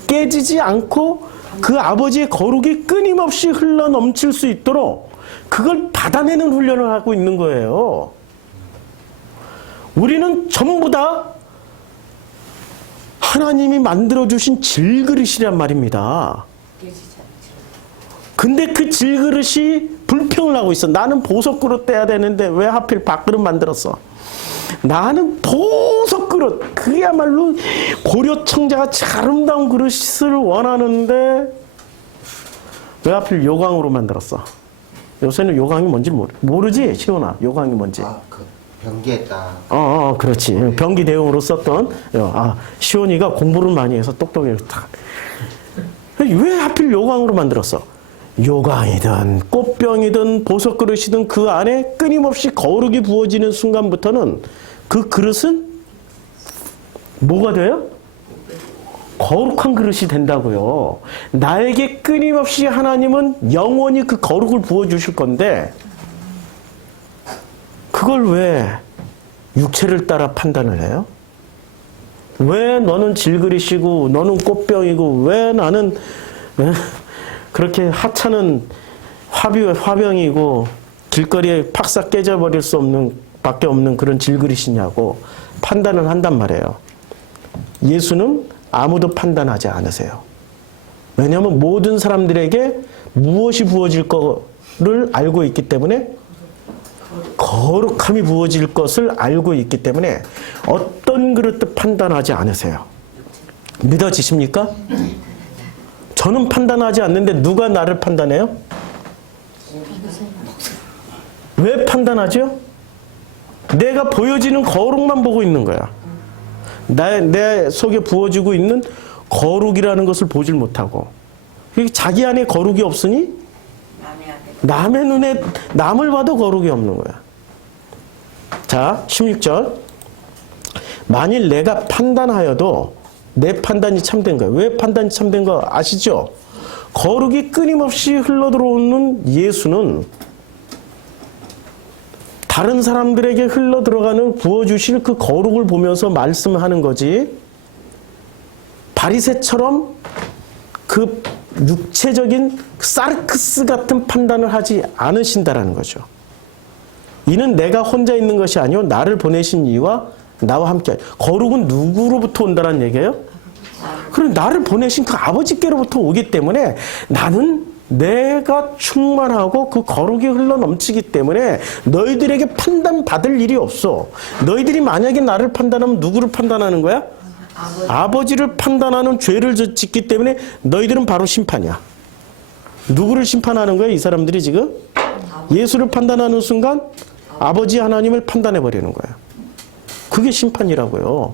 깨지지 않고 그 아버지의 거룩이 끊임없이 흘러 넘칠 수 있도록 그걸 받아내는 훈련을 하고 있는 거예요. 우리는 전부 다 하나님이 만들어주신 질그릇이란 말입니다. 깨지지 않죠. 근데 그 질그릇이 불평을 하고 있어. 나는 보석 그릇 떼야 되는데 왜 하필 밥그릇 만들었어? 나는 보석 그릇, 그야말로 고려 청자가 아름다운 그릇을 원하는데 왜 하필 요강으로 만들었어? 요새는 요강이 뭔지 모르지, 시온아? 요강이 뭔지. 그 변기에다. 그렇지. 변기 대용으로 썼던. 시온이가 공부를 많이 해서 똑똑해요. 왜 하필 요강으로 만들었어? 요강이든 꽃병이든 보석 그릇이든 그 안에 끊임없이 거룩이 부어지는 순간부터는 그 그릇은 뭐가 돼요? 거룩한 그릇이 된다고요. 나에게 끊임없이 하나님은 영원히 그 거룩을 부어주실 건데 그걸 왜 육체를 따라 판단을 해요? 왜 너는 질그릇이고 너는 꽃병이고 왜 나는 그렇게 하찮은 화병이고 길거리에 팍싹 깨져버릴 수 없는 밖에 없는 그런 질그릇이냐고 판단을 한단 말이에요. 예수는 아무도 판단하지 않으세요. 왜냐하면 모든 사람들에게 무엇이 부어질 거를 알고 있기 때문에 거룩함이 부어질 것을 알고 있기 때문에 어떤 그릇도 판단하지 않으세요. 믿어지십니까? 저는 판단하지 않는데 누가 나를 판단해요? 왜 판단하죠? 내가 보여지는 거룩만 보고 있는 거야. 내 속에 부어지고 있는 거룩이라는 것을 보질 못하고 자기 안에 거룩이 없으니 남의 눈에 남을 봐도 거룩이 없는 거야. 자, 16절. 만일 내가 판단하여도 내 판단이 참된 거예요. 왜 판단이 참된 거 아시죠? 거룩이 끊임없이 흘러들어오는 예수는 다른 사람들에게 흘러들어가는 부어주실 그 거룩을 보면서 말씀하는 거지 바리새처럼 그 육체적인 사르크스 같은 판단을 하지 않으신다라는 거죠. 이는 내가 혼자 있는 것이 아니요 나를 보내신 이와 나와 함께. 거룩은 누구로부터 온다는 얘기예요? 그럼 나를 보내신 그 아버지께로부터 오기 때문에 나는 내가 충만하고 그 거룩이 흘러넘치기 때문에 너희들에게 판단받을 일이 없어. 너희들이 만약에 나를 판단하면 누구를 판단하는 거야? 아버지를 판단하는 죄를 짓기 때문에 너희들은 바로 심판이야. 누구를 심판하는 거야? 이 사람들이 지금? 예수를 판단하는 순간 아버지 하나님을 판단해버리는 거야. 그게 심판이라고요.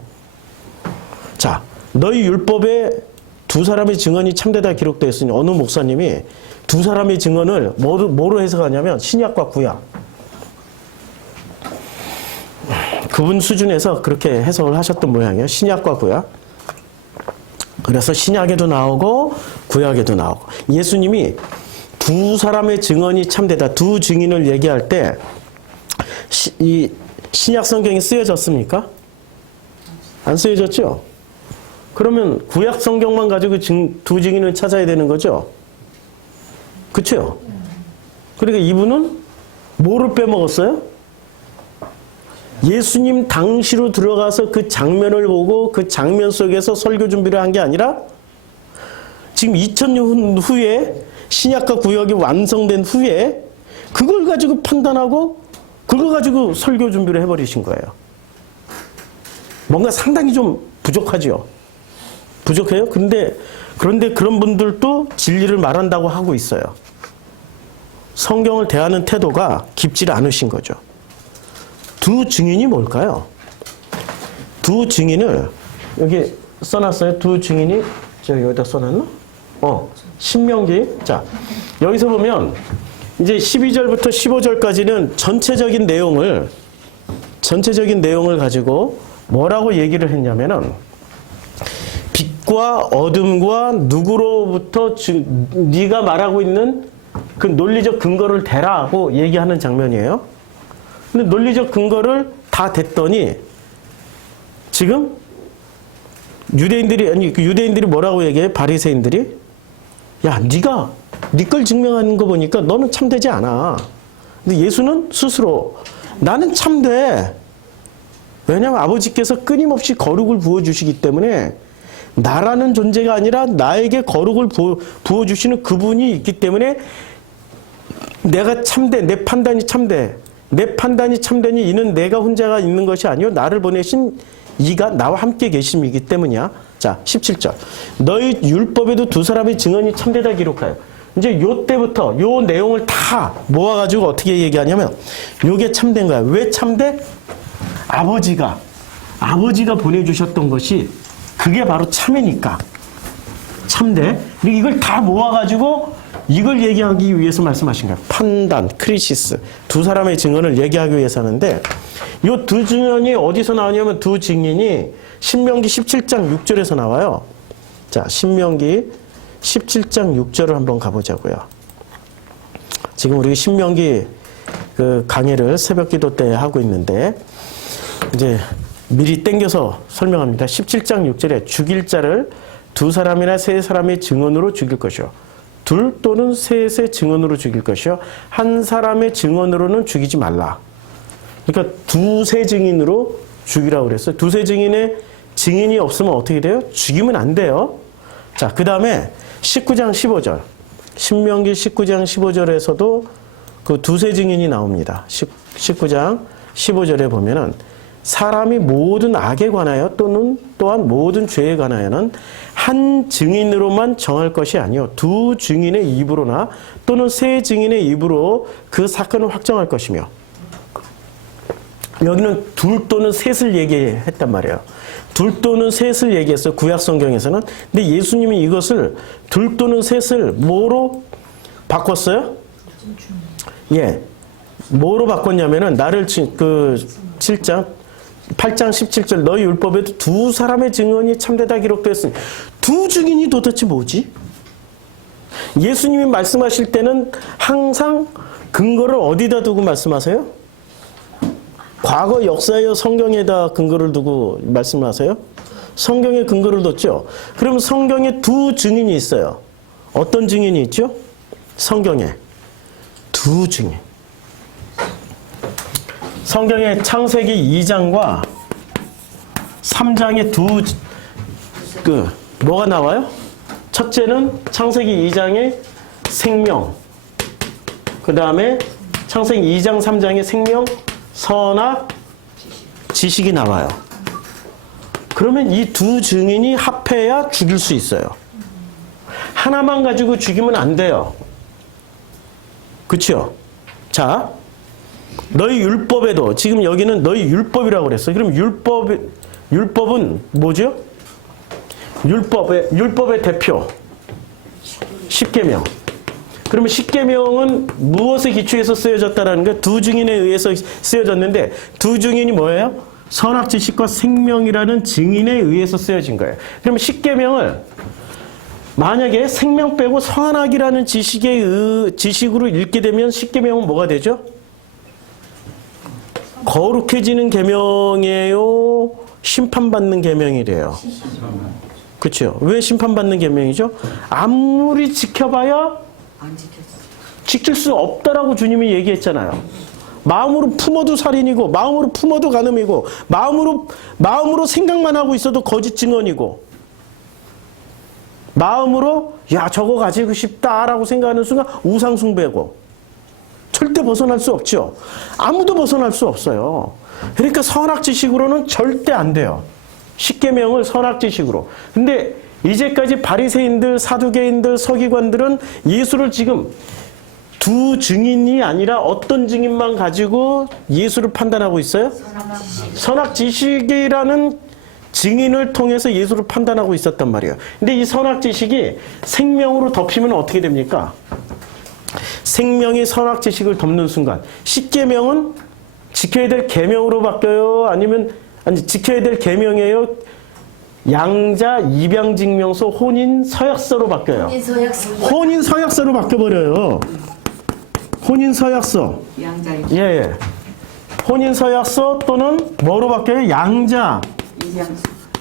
자, 너희 율법에 두 사람의 증언이 참되다 기록되어 있으니 어느 목사님이 두 사람의 증언을 뭐로 해석하냐면 신약과 구약. 그분 수준에서 그렇게 해석을 하셨던 모양이에요. 신약과 구약. 그래서 신약에도 나오고 구약에도 나오고. 예수님이 두 사람의 증언이 참되다. 두 증인을 얘기할 때 이 신약 성경이 쓰여졌습니까? 안 쓰여졌죠? 그러면 구약 성경만 가지고 두 증인을 찾아야 되는 거죠? 그렇죠? 그러니까 이분은 뭐를 빼먹었어요? 예수님 당시로 들어가서 그 장면을 보고 그 장면 속에서 설교 준비를 한 게 아니라 지금 2000년 후에 신약과 구약이 완성된 후에 그걸 가지고 판단하고 그거 가지고 설교 준비를 해버리신 거예요. 뭔가 상당히 좀 부족하죠. 부족해요? 그런데 그런 분들도 진리를 말한다고 하고 있어요. 성경을 대하는 태도가 깊지 않으신 거죠. 두 증인이 뭘까요? 두 증인을 여기 써놨어요. 두 증인이 제가 여기다 써놨나? 신명기. 자, 여기서 보면 이제 12절부터 15절까지는 전체적인 내용을 가지고 뭐라고 얘기를 했냐면은 빛과 어둠과 누구로부터 네가 말하고 있는 그 논리적 근거를 대라고 얘기하는 장면이에요. 근데 논리적 근거를 다 댔더니 지금 유대인들이 뭐라고 얘기해? 바리새인들이 야, 네가 네 걸 증명하는 거 보니까 너는 참되지 않아. 근데 예수는 스스로 나는 참돼. 왜냐하면 아버지께서 끊임없이 거룩을 부어주시기 때문에 나라는 존재가 아니라 나에게 거룩을 부어주시는 그분이 있기 때문에 내가 참돼, 내 판단이 참돼, 내 판단이 참되니 이는 내가 혼자가 있는 것이 아니요 나를 보내신 이가 나와 함께 계심이기 때문이야. 자, 17절. 너희 율법에도 두 사람의 증언이 참되다 기록하여. 이제 요 때부터 요 내용을 다 모아가지고 어떻게 얘기하냐면 요게 참된 거야. 왜 참돼? 아버지가 보내주셨던 것이 그게 바로 참이니까 참돼. 이걸 다 모아가지고 이걸 얘기하기 위해서 말씀하신 거예요. 판단, 크리시스 두 사람의 증언을 얘기하기 위해서 하는데 이 두 증언이 어디서 나오냐면 두 증인이 신명기 17장 6절에서 나와요. 자, 신명기 17장 6절을 한번 가보자고요. 지금 우리 신명기 그 강의를 새벽기도 때 하고 있는데 이제 미리 땡겨서 설명합니다. 17장 6절에 죽일 자를 두 사람이나 세 사람의 증언으로 죽일 것이요. 둘 또는 셋의 증언으로 죽일 것이요. 한 사람의 증언으로는 죽이지 말라. 그러니까 두세 증인으로 죽이라고 그랬어요. 두세 증인의 증인이 없으면 어떻게 돼요? 죽이면 안 돼요. 자, 그 다음에 19장 15절. 신명기 19장 15절에서도 그 두세 증인이 나옵니다. 19장 15절에 보면은 사람이 모든 악에 관하여 또한 모든 죄에 관하여는 한 증인으로만 정할 것이 아니요 두 증인의 입으로나 또는 세 증인의 입으로 그 사건을 확정할 것이며 여기는 둘 또는 셋을 얘기했단 말이에요. 둘 또는 셋을 얘기했어요. 구약 성경에서는. 근데 예수님이 이것을 둘 또는 셋을 뭐로 바꿨어요? 예. 뭐로 바꿨냐면은 나를 8장 17절 너희 율법에도 두 사람의 증언이 참되다 기록되었으니 두 증인이 도대체 뭐지? 예수님이 말씀하실 때는 항상 근거를 어디다 두고 말씀하세요? 과거 역사여 성경에다 근거를 두고 말씀하세요? 성경에 근거를 뒀죠? 그럼 성경에 두 증인이 있어요. 어떤 증인이 있죠? 성경에 두 증인. 성경의 창세기 2장과 3장에 뭐가 나와요? 첫째는 창세기 2장의 생명. 그 다음에 창세기 2장, 3장의 생명, 선악, 지식이 나와요. 그러면 이 두 증인이 합해야 죽일 수 있어요. 하나만 가지고 죽이면 안 돼요. 그렇죠? 자, 너희 율법에도 지금 여기는 너희 율법이라고 그랬어요. 그럼 율법은 뭐죠? 율법의 대표 10계명. 그러면 10계명은 무엇에 기초해서 쓰여졌다라는 거? 두 증인에 의해서 쓰여졌는데 두 증인이 뭐예요? 선악 지식과 생명이라는 증인에 의해서 쓰여진 거예요. 그러면 10계명을 만약에 생명 빼고 선악이라는 지식으로 읽게 되면 10계명은 뭐가 되죠? 거룩해지는 계명이에요? 심판받는 계명이래요. 그렇죠? 왜 심판받는 계명이죠? 아무리 지켜봐야 지킬 수 없다라고 주님이 얘기했잖아요. 마음으로 품어도 살인이고 마음으로 품어도 간음이고 마음으로 생각만 하고 있어도 거짓 증언이고 마음으로 야 저거 가지고 싶다라고 생각하는 순간 우상 숭배고 절대 벗어날 수 없죠. 아무도 벗어날 수 없어요. 그러니까 선악 지식으로는 절대 안 돼요. 10계명을 선악 지식으로. 근데 이제까지 바리새인들, 사두개인들, 서기관들은 예수를 지금 두 증인이 아니라 어떤 증인만 가지고 예수를 판단하고 있어요? 선악 지식이라는 증인을 통해서 예수를 판단하고 있었단 말이에요. 근데 이 선악 지식이 생명으로 덮이면 어떻게 됩니까? 생명이 선악 지식을 덮는 순간 10계명은 지켜야 될 계명으로 바뀌어요? 아니 지켜야 될 계명이에요? 양자 입양증명서 혼인 서약서로 바뀌어요. 혼인 서약서로 바뀌어버려요. 혼인 서약서. 예. 혼인 서약서 또는 뭐로 바뀌어요? 양자.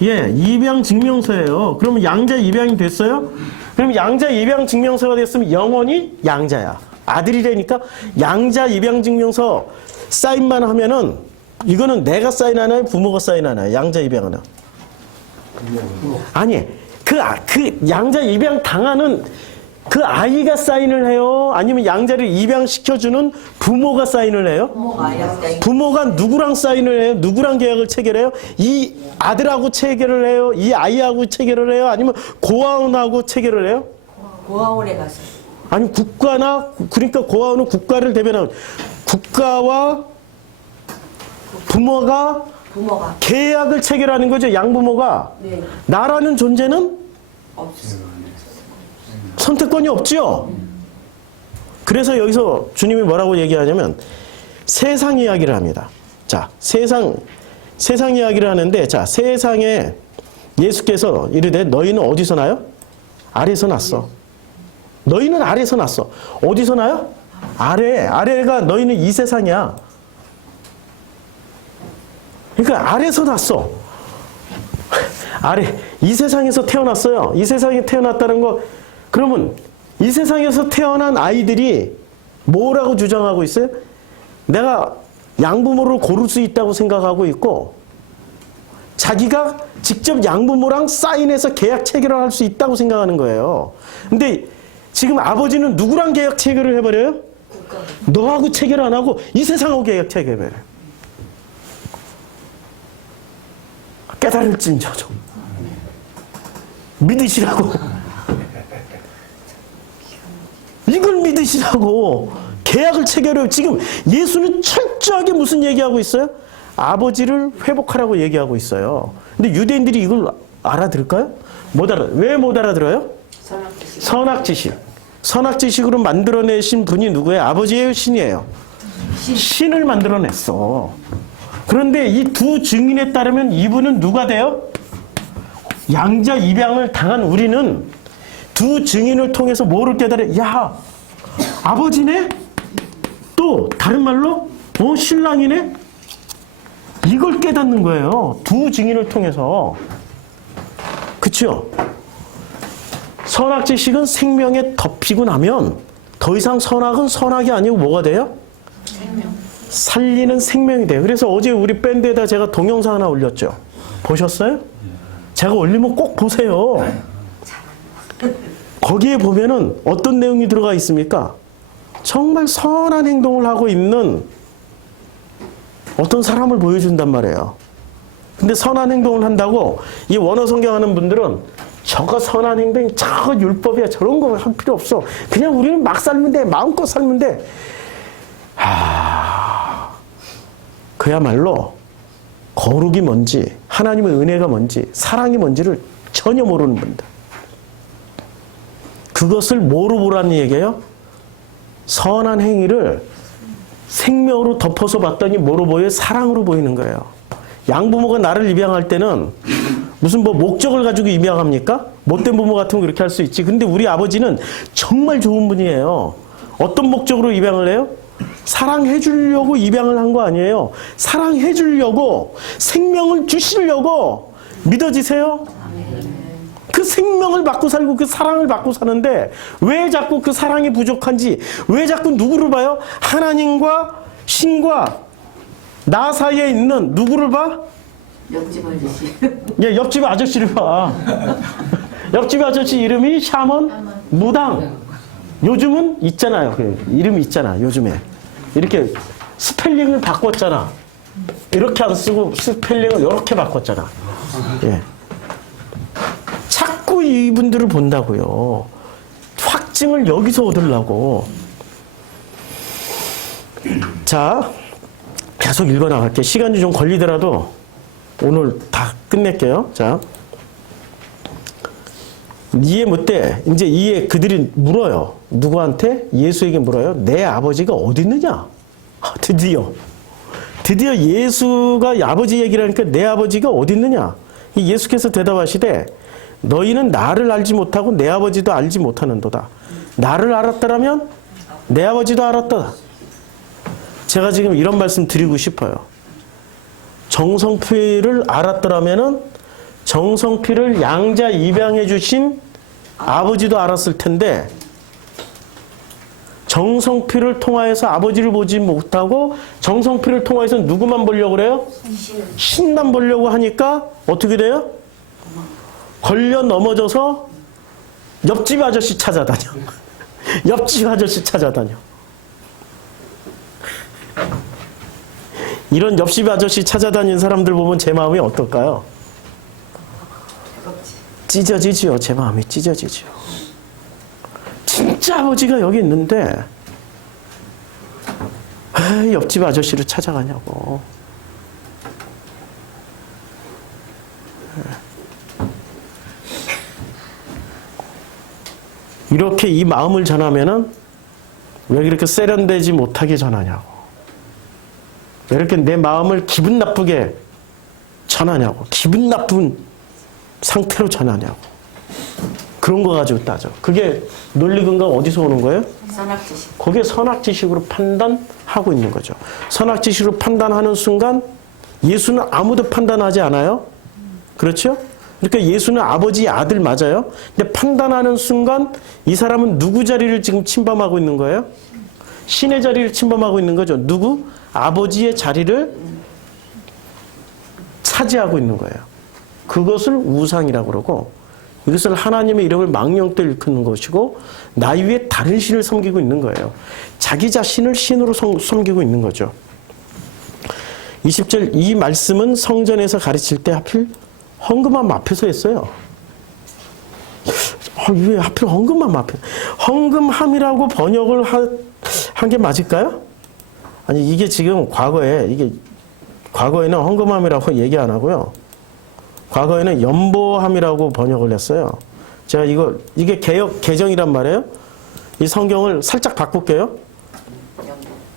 예, 입양 증명서예요. 그러면 양자 입양이 됐어요? 그럼 양자 입양 증명서가 됐으면 영원히 양자야. 아들이라니까 양자 입양 증명서 사인만 하면은 이거는 내가 사인하나요? 부모가 사인하나요? 양자 입양하나? 아니, 그 양자 입양 당하는 그 아이가 사인을 해요? 아니면 양자를 입양시켜주는 부모가 사인을 해요? 부모가 누구랑 사인을 해요? 누구랑 계약을 체결해요? 이 아들하고 체결을 해요? 이 아이하고 체결을 해요? 아니면 고아원하고 체결을 해요? 고아원에 가서. 아니 그러니까 고아원은 국가를 대변하는 국가와 부모가 계약을 체결하는 거죠. 양부모가. 네. 나라는 존재는 없어요. 선택권이 없죠. 그래서 여기서 주님이 뭐라고 얘기하냐면 세상 이야기를 합니다. 자, 세상 이야기를 하는데, 자, 세상에 예수께서 이르되 너희는 어디서 나요? 아래에서 났어. 너희는 아래에서 났어. 어디서 나요? 아래가 너희는 이 세상이야. 그러니까 아래에서 났어. 이 세상에서 태어났어요. 이 세상에 태어났다는 거, 그러면 이 세상에서 태어난 아이들이 뭐라고 주장하고 있어요? 내가 양부모를 고를 수 있다고 생각하고 있고, 자기가 직접 양부모랑 사인해서 계약 체결을 할 수 있다고 생각하는 거예요. 근데 지금 아버지는 누구랑 계약 체결을 해버려요? 너하고 체결 안 하고 이 세상하고 계약 체결해버려요. 깨달을진저 좀 믿으시라고. 이걸 믿으시라고 계약을 체결해요. 지금 예수는 철저하게 무슨 얘기하고 있어요? 아버지를 회복하라고 얘기하고 있어요. 근데 유대인들이 이걸 알아들을까요? 왜 못 알아들어요? 선악지식. 선악지식으로 만들어내신 분이 누구예요? 아버지예요? 신이에요? 신을 만들어냈어. 그런데 이 두 증인에 따르면 이분은 누가 돼요? 양자 입양을 당한 우리는 두 증인을 통해서 뭐를 깨달아요? 야, 아버지네? 또 다른 말로 신랑이네? 이걸 깨닫는 거예요. 두 증인을 통해서. 그쵸? 선악지식은 생명에 덮이고 나면 더 이상 선악은 선악이 아니고 뭐가 돼요? 살리는 생명이 돼요. 그래서 어제 우리 밴드에다 제가 동영상 하나 올렸죠. 보셨어요? 제가 올리면 꼭 보세요. 거기에 보면은 어떤 내용이 들어가 있습니까? 정말 선한 행동을 하고 있는 어떤 사람을 보여준단 말이에요. 근데 선한 행동을 한다고 이 원어 성경하는 분들은 저거 선한 행동이 저거 율법이야, 저런 거 할 필요 없어, 그냥 우리는 막 살면 돼, 마음껏 살면 돼. 그야말로 거룩이 뭔지, 하나님의 은혜가 뭔지, 사랑이 뭔지를 전혀 모르는 분들. 그것을 뭐로 보라는 얘기예요? 선한 행위를 생명으로 덮어서 봤더니 뭐로 보여요? 사랑으로 보이는 거예요. 양부모가 나를 입양할 때는 무슨 목적을 가지고 입양합니까? 못된 부모 같으면 그렇게 할 수 있지. 근데 우리 아버지는 정말 좋은 분이에요. 어떤 목적으로 입양을 해요? 사랑해 주려고 입양을 한 거 아니에요. 사랑해 주려고, 생명을 주시려고. 믿어지세요? 그 생명을 받고 살고 그 사랑을 받고 사는데 왜 자꾸 그 사랑이 부족한지, 왜 자꾸 누구를 봐요? 하나님과 신과 나 사이에 있는 누구를 봐? 옆집 아저씨. 예, 옆집 아저씨를 봐. 옆집 아저씨 이름이 샤먼 무당. 요즘은 있잖아요. 이름이 있잖아, 요즘에. 이렇게 스펠링을 바꿨잖아. 이렇게 안 쓰고 스펠링을 이렇게 바꿨잖아. 예. 자꾸 이분들을 본다고요. 확증을 여기서 얻으려고. 자, 계속 읽어나갈게요. 시간이 좀 걸리더라도 오늘 다 끝낼게요. 자, 이해 못해. 이제 그들이 물어요. 누구한테? 예수에게 물어요. 내 아버지가 어디 있느냐? 드디어 예수가 아버지 얘기를 하니까 내 아버지가 어디 있느냐? 예수께서 대답하시되 너희는 나를 알지 못하고 내 아버지도 알지 못하는도다. 나를 알았더라면 내 아버지도 알았다. 제가 지금 이런 말씀 드리고 싶어요. 정성필을 알았더라면은 정성필을 양자 입양해 주신 아버지도 알았을 텐데, 정성필을 통하여서 아버지를 보지 못하고 정성필을 통하여서 누구만 보려고 그래요? 신만 보려고 하니까 어떻게 돼요? 걸려 넘어져서 옆집 아저씨 찾아다녀. 옆집 아저씨 찾아다녀. 이런 옆집 아저씨 찾아다니는 사람들 보면 제 마음이 어떨까요? 뜨겁지. 찢어지지요. 제 마음이 찢어지지요. 진짜 아버지가 여기 있는데 왜 옆집 아저씨를 찾아가냐고. 이렇게 이 마음을 전하면은 왜 그렇게 세련되지 못하게 전하냐고. 왜 이렇게 내 마음을 기분 나쁘게 전하냐고. 기분 나쁜 상태로 전하냐고. 그런 거 가지고 따져. 그게 논리근거가 어디서 오는 거예요? 선악지식. 거기에 선악지식으로 판단하고 있는 거죠. 선악지식으로 판단하는 순간 예수는 아무도 판단하지 않아요. 그렇죠? 그러니까 예수는 아버지의 아들 맞아요. 근데 판단하는 순간 이 사람은 누구 자리를 지금 침범하고 있는 거예요? 신의 자리를 침범하고 있는 거죠. 누구? 아버지의 자리를 차지하고 있는 거예요. 그것을 우상이라고 그러고, 이것을 하나님의 이름을 망령되 일컫는 것이고 나 위에 다른 신을 섬기고 있는 거예요. 자기 자신을 신으로 섬기고 있는 거죠. 20절 이 말씀은 성전에서 가르칠 때 하필 헌금함 앞에서 했어요. 왜 하필 헌금함 앞에? 헌금함이라고 번역을 한 게 맞을까요? 아니 이게 지금 과거에는 헌금함이라고 얘기 안 하고요. 과거에는 연보함이라고 번역을 했어요. 제가 이게 개정이란 말이에요. 이 성경을 살짝 바꿀게요.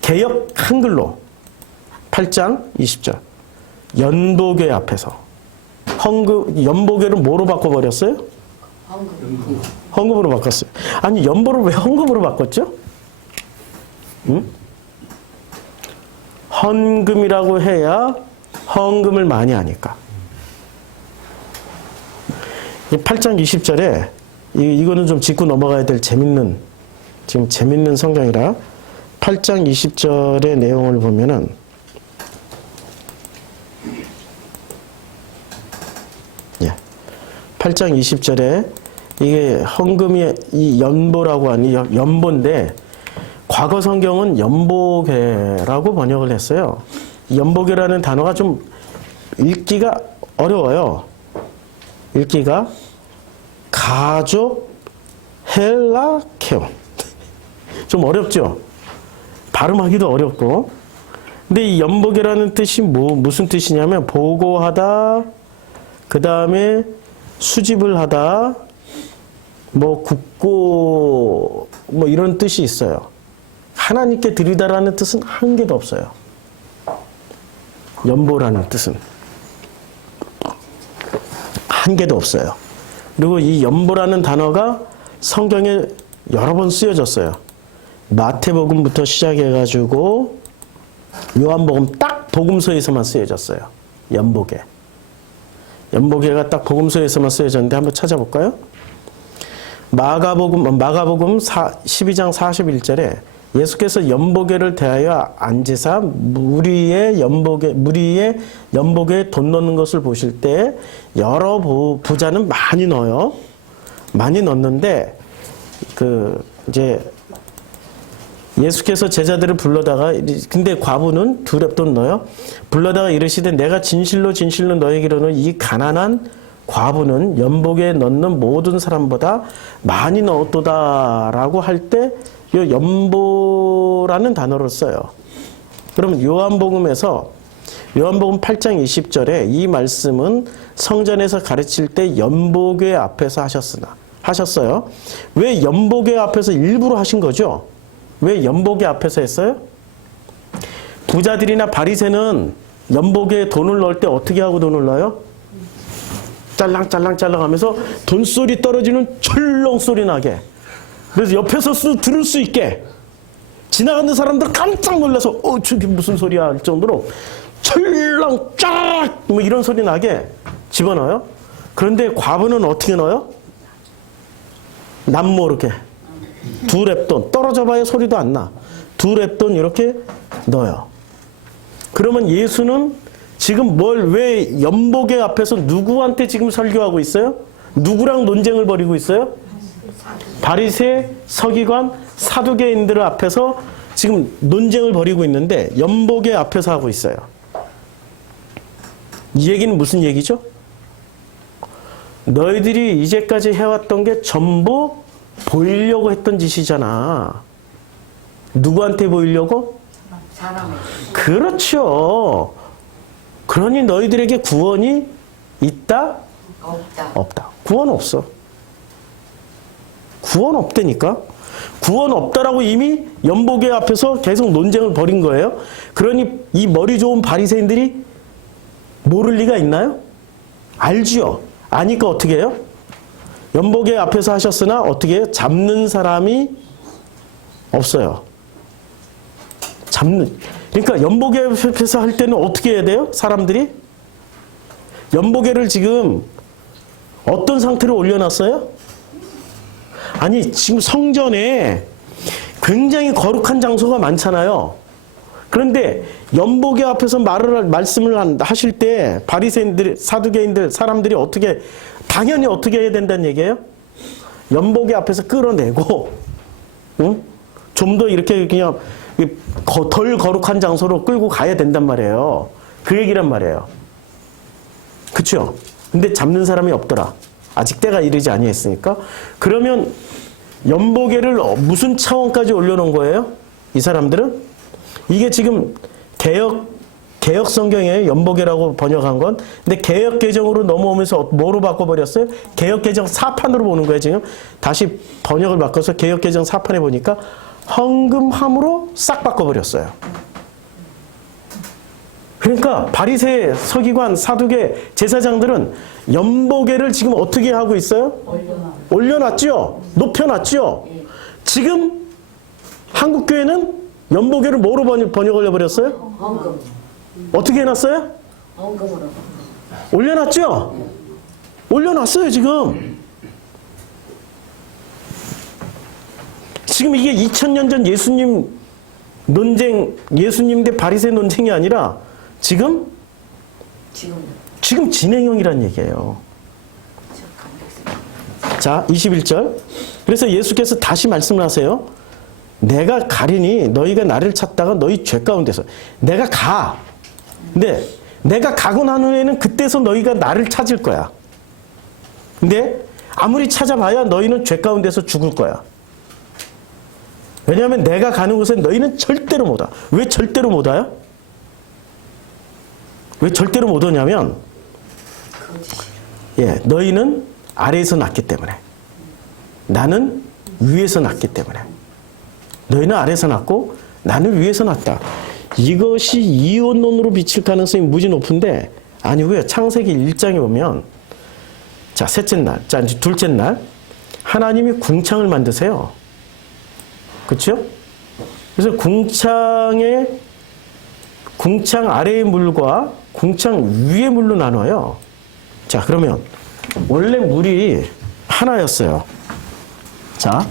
개역 한글로 8장 20절 연보궤 앞에서 연보궤를 뭐로 바꿔버렸어요? 헌금으로 바꿨어요. 아니 연보를 왜 헌금으로 바꿨죠? 응? 헌금이라고 해야 헌금을 많이 하니까. 8장 20절에 이거는 좀 짚고 넘어가야 될 재밌는 성경이라 8장 20절의 내용을 보면은 예. 8장 20절에 이게 헌금이 이 연보라고 하니 연보인데 과거 성경은 연보궤라고 번역을 했어요. 연보궤라는 단어가 좀 읽기가 어려워요. 읽기가 가족 헬라케온 좀 어렵죠. 발음하기도 어렵고. 근데 이 연보궤라는 뜻이 무슨 뜻이냐면 보고하다, 그 다음에 수집을 하다, 굽고 이런 뜻이 있어요. 하나님께 드리다라는 뜻은 한 개도 없어요. 연보라는 뜻은 한 개도 없어요. 그리고 이 연보라는 단어가 성경에 여러 번 쓰여졌어요. 마태복음부터 시작해가지고 요한복음 딱 복음서에서만 쓰여졌어요. 연보궤. 연보궤가 딱 복음서에서만 쓰여졌는데 한번 찾아볼까요? 마가복음 12장 41절에 예수께서 연보궤를 대하여 앉으사 무리의 연보궤에 돈 넣는 것을 보실 때 여러 부자는 많이 넣어요. 많이 넣는데 이제 예수께서 제자들을 불러다가 근데 과부는 2렙돈 넣어요. 불러다가 이르시되 내가 진실로 너에게 이르노니 이 가난한 과부는 연보궤에 넣는 모든 사람보다 많이 넣었도다라고 할 때 이 연보라는 단어를 써요. 그러면 요한복음 8장 20절에 이 말씀은 성전에서 가르칠 때 연보궤 앞에서 하셨어요. 왜 연보궤 앞에서 일부러 하신 거죠? 왜 연보궤 앞에서 했어요? 부자들이나 바리새는 연보궤에 돈을 넣을 때 어떻게 하고 돈을 넣어요? 짤랑짤랑 하면서 돈소리 떨어지는 철렁 소리 나게. 그래서 옆에서 들을 수 있게 지나가는 사람들 깜짝 놀라서 저게 무슨 소리야 할 정도로 철렁 쫙 이런 소리 나게 집어넣어요. 그런데 과부는 어떻게 넣어요? 남모르게 2렙돈 떨어져 봐야 소리도 안 나. 2렙돈 이렇게 넣어요. 그러면 예수는 지금 왜 연보궤 앞에서 누구한테 지금 설교하고 있어요? 누구랑 논쟁을 벌이고 있어요? 바리새, 서기관, 사두개인들 앞에서 지금 논쟁을 벌이고 있는데 연복의 앞에서 하고 있어요. 이 얘기는 무슨 얘기죠? 너희들이 이제까지 해왔던 게 전부 보이려고 했던 짓이잖아. 누구한테 보이려고? 사람에. 그렇죠. 그러니 너희들에게 구원이 있다? 없다. 없다. 구원 없어. 구원 없다니까. 구원 없다라고 이미 연복의 앞에서 계속 논쟁을 벌인 거예요. 그러니 이 머리 좋은 바리새인들이 모를 리가 있나요? 알지요. 아니까 어떻게 해요? 연복의 앞에서 하셨으나 어떻게 해요? 잡는 사람이 없어요. 그러니까 연복의 앞에서 할 때는 어떻게 해야 돼요? 사람들이? 연복회를 지금 어떤 상태로 올려놨어요? 아니 지금 성전에 굉장히 거룩한 장소가 많잖아요. 그런데 연복회 앞에서 말씀을 하실 때 바리새인들, 사두개인들 사람들이 당연히 어떻게 해야 된다는 얘기예요? 연복회 앞에서 끌어내고, 응? 좀 더 이렇게 그냥 덜 거룩한 장소로 끌고 가야 된단 말이에요. 그 얘기란 말이에요. 그쵸? 근데 잡는 사람이 없더라. 아직 때가 이르지 아니했으니까. 그러면 연복회를 무슨 차원까지 올려놓은 거예요? 이 사람들은? 이게 지금 개혁 성경에 연복회라고 번역한 건. 근데 개혁 개정으로 넘어오면서 뭐로 바꿔버렸어요? 개혁 개정 4판으로 보는 거예요, 지금. 다시 번역을 바꿔서 개혁 개정 4판에 보니까 헌금함으로 싹 바꿔버렸어요. 그러니까 바리새, 서기관, 사두개, 제사장들은 연복회를 지금 어떻게 하고 있어요? 올려놨죠? 높여놨죠? 지금 한국교회는 연복회를 뭐로 번역을 해버렸어요? 헌금. 어떻게 해놨어요? 헌금으로. 올려놨죠? 올려놨어요, 지금. 지금 이게 2000년 전 예수님 논쟁, 예수님 대 바리새 논쟁이 아니라 지금 진행형이란 얘기예요. 자, 21절. 그래서 예수께서 다시 말씀을 하세요. 내가 가리니 너희가 나를 찾다가 너희 죄 가운데서. 내가 가. 근데 내가 가고 난 후에는 그때서 너희가 나를 찾을 거야. 근데 아무리 찾아봐야 너희는 죄 가운데서 죽을 거야. 왜냐하면 내가 가는 곳에 너희는 절대로 못 와. 왜 절대로 못 와요? 왜 절대로 못 오냐면 너희는 아래에서 났기 때문에, 나는 위에서 났기 때문에. 너희는 아래에서 났고 나는 위에서 났다. 이것이 이원론으로 비칠 가능성이 무지 높은데 아니고요. 창세기 1장에 보면, 자, 셋째 날, 자, 이제 둘째 날 하나님이 궁창을 만드세요. 그렇죠? 그래서 궁창 아래의 물과 궁창 위의 물로 나눠요. 자, 그러면 원래 물이 하나였어요. 자,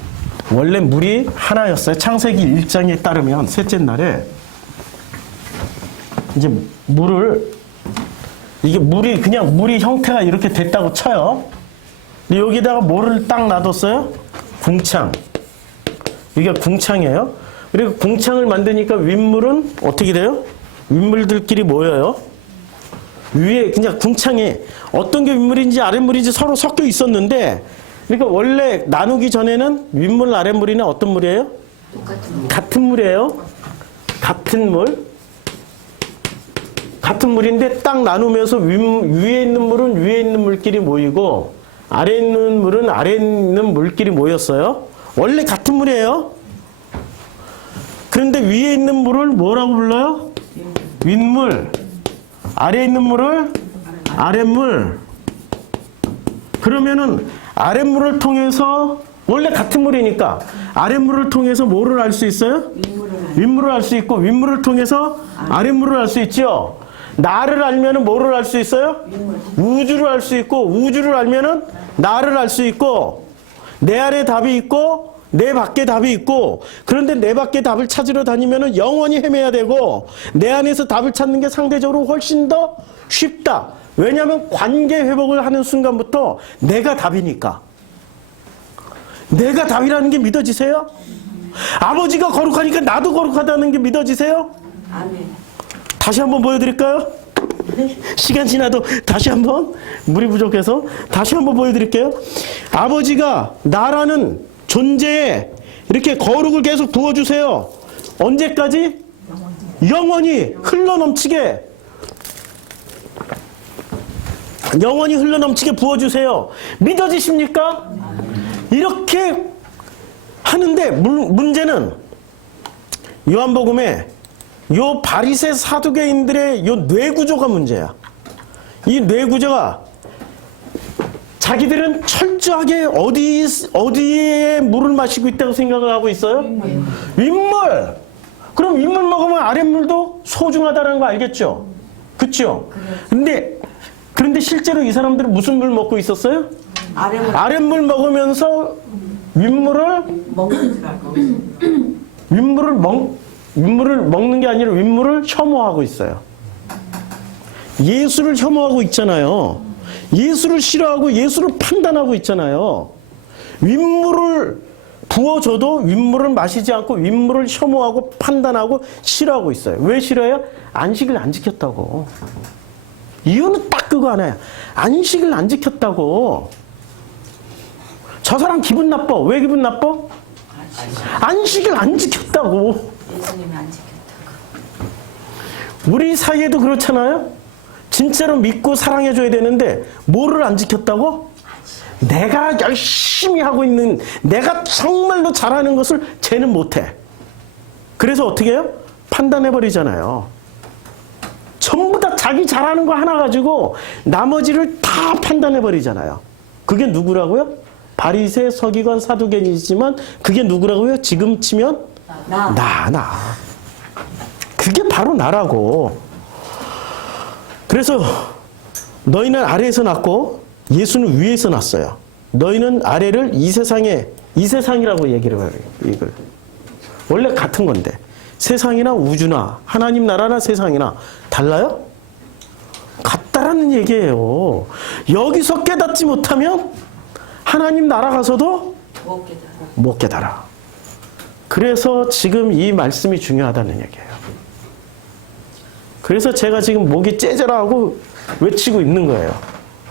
원래 물이 하나였어요. 창세기 1장에 따르면 셋째 날에 이제 이게 물이 형태가 이렇게 됐다고 쳐요. 근데 여기다가 뭐를 딱 놔뒀어요? 궁창. 이게 궁창이에요. 그리고 궁창을 만드니까 윗물은 어떻게 돼요? 윗물들끼리 모여요. 위에 그냥 궁창에 어떤 게 윗물인지 아랫물인지 서로 섞여 있었는데, 그러니까 원래 나누기 전에는 윗물 아랫물이나 어떤 물이에요? 같은 물이에요. 같은 물인데 딱 나누면서 위에 있는 물은 위에 있는 물끼리 모이고 아래에 있는 물은 아래에 있는 물끼리 모였어요. 원래 같은 물이에요. 그런데 위에 있는 물을 뭐라고 불러요? 윗물. 아래에 있는 물을 아랫물. 그러면은 아랫물을 통해서, 원래 같은 물이니까 아랫물을 통해서 뭐를 알 수 있어요? 윗물을 알 수 있고, 윗물을 통해서 아랫물을 알 수 있죠. 나를 알면은 뭐를 알 수 있어요? 우주를 알 수 있고, 우주를 알면은 나를 알 수 있고, 내 안에 답이 있고 내 밖에 답이 있고. 그런데 내 밖에 답을 찾으러 다니면은 영원히 헤매야 되고, 내 안에서 답을 찾는 게 상대적으로 훨씬 더 쉽다. 왜냐하면 관계 회복을 하는 순간부터 내가 답이니까. 내가 답이라는 게 믿어지세요? 아버지가 거룩하니까 나도 거룩하다는 게 믿어지세요? 아멘. 다시 한번 보여드릴까요? 시간 지나도 다시 한번, 물이 부족해서 다시 한번 보여드릴게요. 아버지가 나라는 존재에 이렇게 거룩을 계속 부어주세요. 언제까지? 영원히 흘러넘치게. 영원히 흘러넘치게 부어주세요. 믿어지십니까? 이렇게 하는데 문제는 요한복음에 요 바리새 사두개인들의 요 뇌구조가 문제야. 이 뇌구조가 자기들은 철저하게 어디에 물을 마시고 있다고 생각을 하고 있어요? 윗물. 그럼 윗물 먹으면 아랫물도 소중하다는 거 알겠죠? 그렇죠? 그런데 실제로 이 사람들은 무슨 물 먹고 있었어요? 아랫물 먹으면서 윗물을 먹는 줄 알고. 윗물을 먹는 게 아니라 윗물을 혐오하고 있어요. 예수를 혐오하고 있잖아요. 예수를 싫어하고 예수를 판단하고 있잖아요. 윗물을 부어줘도 윗물을 마시지 않고 윗물을 혐오하고 판단하고 싫어하고 있어요. 왜 싫어요? 안식을 안 지켰다고. 이유는 딱 그거 하나야. 안식을 안 지켰다고. 저 사람 기분 나빠. 왜 기분 나빠? 안식을 안 지켰다고. 예수님이 안 지켰다고. 우리 사이에도 그렇잖아요. 진짜로 믿고 사랑해줘야 되는데 뭐를 안 지켰다고? 내가 열심히 하고 있는, 내가 정말로 잘하는 것을 쟤는 못해. 그래서 어떻게 해요? 판단해버리잖아요. 전부 다 자기 잘하는 거 하나 가지고 나머지를 다 판단해버리잖아요. 그게 누구라고요? 바리새, 서기관, 사두개인이지만 그게 누구라고요? 지금 치면 나. 그게 바로 나라고. 그래서 너희는 아래에서 났고 예수는 위에서 났어요. 너희는 아래를 이 세상이라고 얘기를 해요. 이걸 원래 같은 건데 세상이나 우주나 하나님 나라나 세상이나 달라요? 같다라는 얘기예요. 여기서 깨닫지 못하면 하나님 나라 가서도 못 깨달아. 그래서 지금 이 말씀이 중요하다는 얘기예요. 그래서 제가 지금 목이 째져라 하고 외치고 있는 거예요.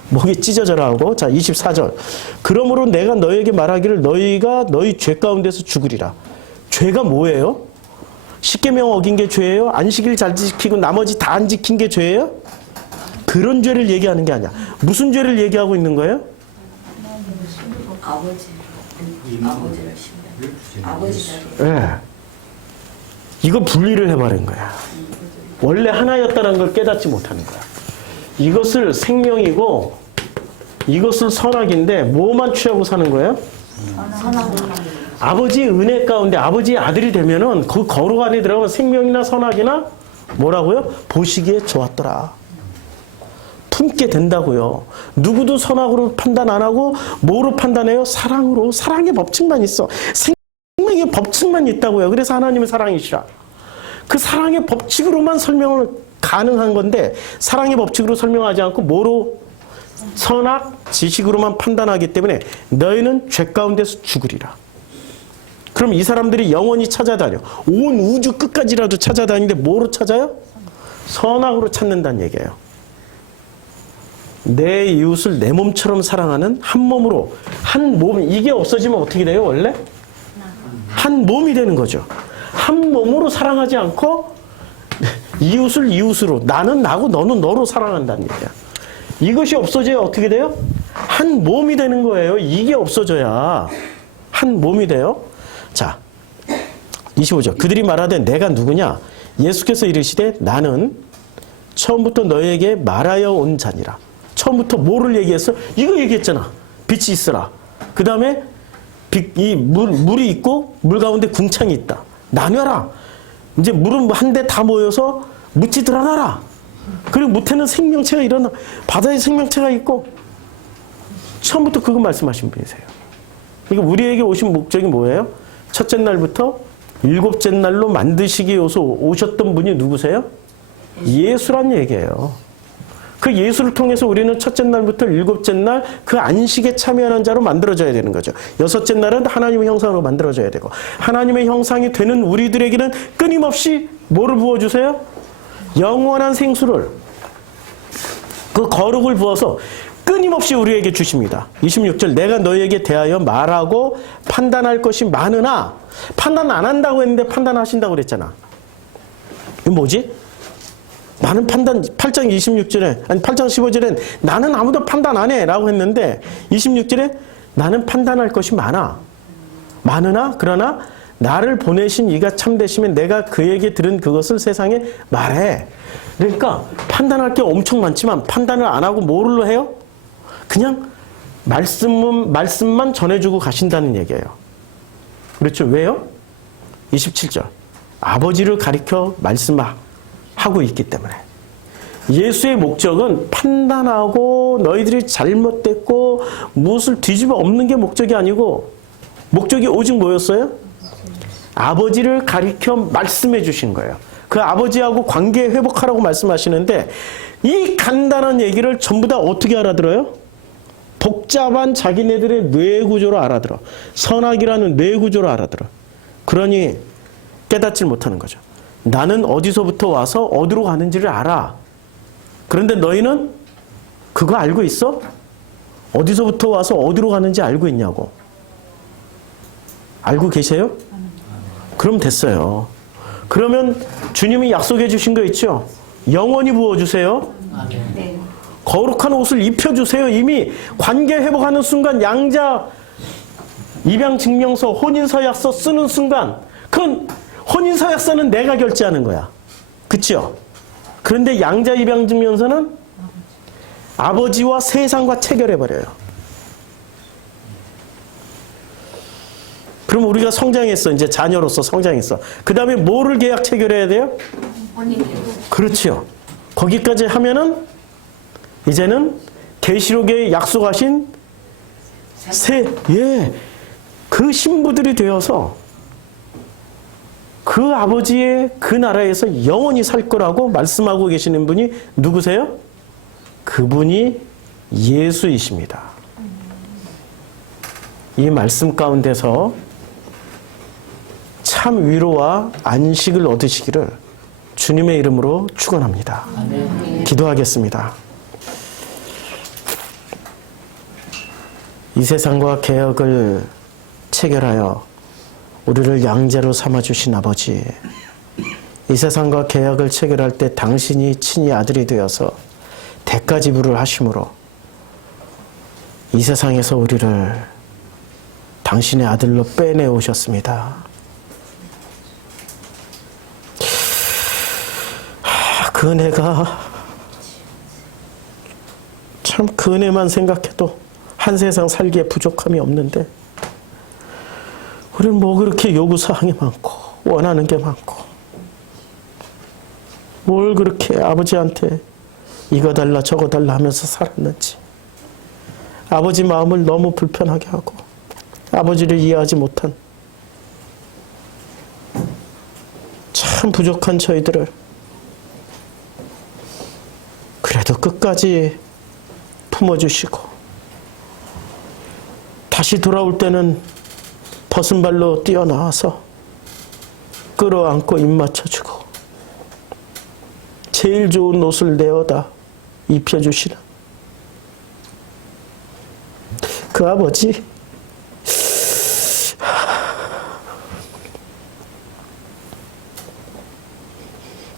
목이 찢어져라 하고. 자, 24절. 그러므로 내가 너희에게 말하기를 너희가 너희 죄 가운데서 죽으리라. 죄가 뭐예요? 십계명 어긴 게 죄예요? 안식일 잘 지키고 나머지 다 안 지킨 게 죄예요? 그런 죄를 얘기하는 게 아니야. 무슨 죄를 얘기하고 있는 거예요? 아버지를 신뢰. 아버지를. 네. 이거 분리를 해버린 거야. 원래 하나였다는 걸 깨닫지 못하는 거야. 이것을 생명이고 이것을 선악인데 뭐만 취하고 사는 거예요? 아버지의 은혜 가운데 아버지의 아들이 되면은 그 거룩 안에 들어가면 생명이나 선악이나 뭐라고요? 보시기에 좋았더라. 품게 된다고요. 누구도 선악으로 판단 안 하고 뭐로 판단해요? 사랑으로. 사랑의 법칙만 있어. 생명의 법칙만 있다고요. 그래서 하나님은 사랑이시라. 그 사랑의 법칙으로만 설명을 가능한 건데 사랑의 법칙으로 설명하지 않고 뭐로? 선악 지식으로만 판단하기 때문에 너희는 죄 가운데서 죽으리라. 그럼 이 사람들이 영원히 찾아다녀. 온 우주 끝까지라도 찾아다니는데 뭐로 찾아요? 선악으로 찾는다는 얘기예요. 내 이웃을 내 몸처럼 사랑하는 한 몸으로. 한 몸, 이게 없어지면 어떻게 돼요 원래? 한 몸이 되는 거죠. 한 몸으로 사랑하지 않고 이웃을 이웃으로, 나는 나고 너는 너로 사랑한다는 얘기야. 이것이 없어져야 어떻게 돼요? 한 몸이 되는 거예요. 이게 없어져야 한 몸이 돼요. 자, 25절. 그들이 말하되 내가 누구냐? 예수께서 이르시되 나는 처음부터 너에게 말하여 온 자니라. 처음부터 뭐를 얘기했어? 이거 얘기했잖아. 빛이 있으라. 그 다음에 물이 있고 물 가운데 궁창이 있다. 나뉘어라. 이제 물은 한데 다 모여서 묻지 드러나라. 그리고 무태는 생명체가 일어나. 바다에 생명체가 있고. 처음부터 그거 말씀하신 분이세요. 그러니까 우리에게 오신 목적이 뭐예요? 첫째 날부터 일곱째 날로 만드시기 위해서 오셨던 분이 누구세요? 예수란 얘기예요. 그 예수를 통해서 우리는 첫째 날부터 일곱째 날 그 안식에 참여하는 자로 만들어져야 되는 거죠. 여섯째 날은 하나님의 형상으로 만들어져야 되고, 하나님의 형상이 되는 우리들에게는 끊임없이 뭐를 부어주세요? 영원한 생수를, 그 거룩을 부어서 끊임없이 우리에게 주십니다. 26절, 내가 너희에게 대하여 말하고 판단할 것이 많으나, 판단 안 한다고 했는데 판단하신다고 그랬잖아. 이거 뭐지? 나는 판단, 8장 26절에, 아니 8장 15절엔 나는 아무도 판단 안 해 라고 했는데 26절에 나는 판단할 것이 많아. 많으나 그러나 나를 보내신 이가 참되시면 내가 그에게 들은 그것을 세상에 말해. 그러니까 판단할 게 엄청 많지만 판단을 안 하고 뭐로 해요? 그냥 말씀만 전해주고 가신다는 얘기예요. 그렇죠? 왜요? 27절. 아버지를 가리켜 말씀하고 있기 때문에. 예수의 목적은 판단하고 너희들이 잘못됐고 무엇을 뒤집어 엎는 게 목적이 아니고, 목적이 오직 뭐였어요? 아버지를 가리켜 말씀해 주신 거예요. 그 아버지하고 관계 회복하라고 말씀하시는데, 이 간단한 얘기를 전부 다 어떻게 알아들어요? 복잡한 자기네들의 뇌구조로 알아들어. 선악이라는 뇌구조로 알아들어. 그러니 깨닫지 못하는 거죠. 나는 어디서부터 와서 어디로 가는지를 알아. 그런데 너희는 그거 알고 있어? 어디서부터 와서 어디로 가는지 알고 있냐고. 알고 계세요? 그럼 됐어요. 그러면 주님이 약속해 주신 거 있죠? 영원히 부어주세요. 네. 거룩한 옷을 입혀주세요. 이미 관계 회복하는 순간, 양자 입양증명서, 혼인서약서 쓰는 순간, 그건 혼인서약서는 내가 결제하는 거야. 그치요? 그런데 양자 입양증명서는 아버지와 세상과 체결해버려요. 그럼 우리가 성장했어. 이제 자녀로서 성장했어. 그 다음에 뭐를 계약 체결해야 돼요? 그렇죠. 거기까지 하면은 이제는 계시록에 약속하신 그 신부들이 되어서 그 아버지의 그 나라에서 영원히 살 거라고 말씀하고 계시는 분이 누구세요? 그분이 예수이십니다. 이 말씀 가운데서 참 위로와 안식을 얻으시기를 주님의 이름으로 축원합니다. 기도하겠습니다. 이 세상과 개혁을 체결하여 우리를 양자로 삼아주신 아버지, 이 세상과 계약을 체결할 때 당신이 친히 아들이 되어서 대가 지불을 하심으로 이 세상에서 우리를 당신의 아들로 빼내오셨습니다. 그 은혜가 참, 그 은혜만 생각해도 한 세상 살기에 부족함이 없는데, 우리는 뭐 그렇게 요구사항이 많고 원하는 게 많고, 뭘 그렇게 아버지한테 이거 달라 저거 달라 하면서 살았는지, 아버지 마음을 너무 불편하게 하고 아버지를 이해하지 못한 참 부족한 저희들을 그래도 끝까지 품어주시고, 다시 돌아올 때는 벗은 발로 뛰어나와서 끌어안고 입 맞춰주고 제일 좋은 옷을 내어다 입혀주시는 그 아버지,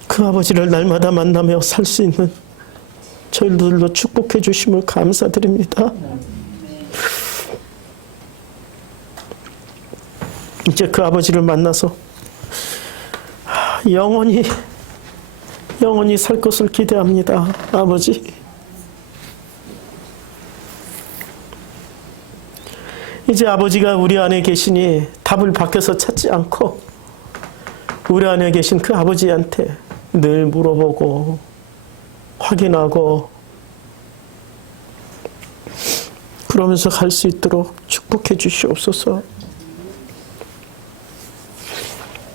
그 아버지를 날마다 만나며 살 수 있는 저희들로 축복해 주심을 감사드립니다. 이제 그 아버지를 만나서 영원히 살 것을 기대합니다. 아버지, 이제 아버지가 우리 안에 계시니 답을 밖에서 찾지 않고 우리 안에 계신 그 아버지한테 늘 물어보고 확인하고 그러면서 갈 수 있도록 축복해 주시옵소서.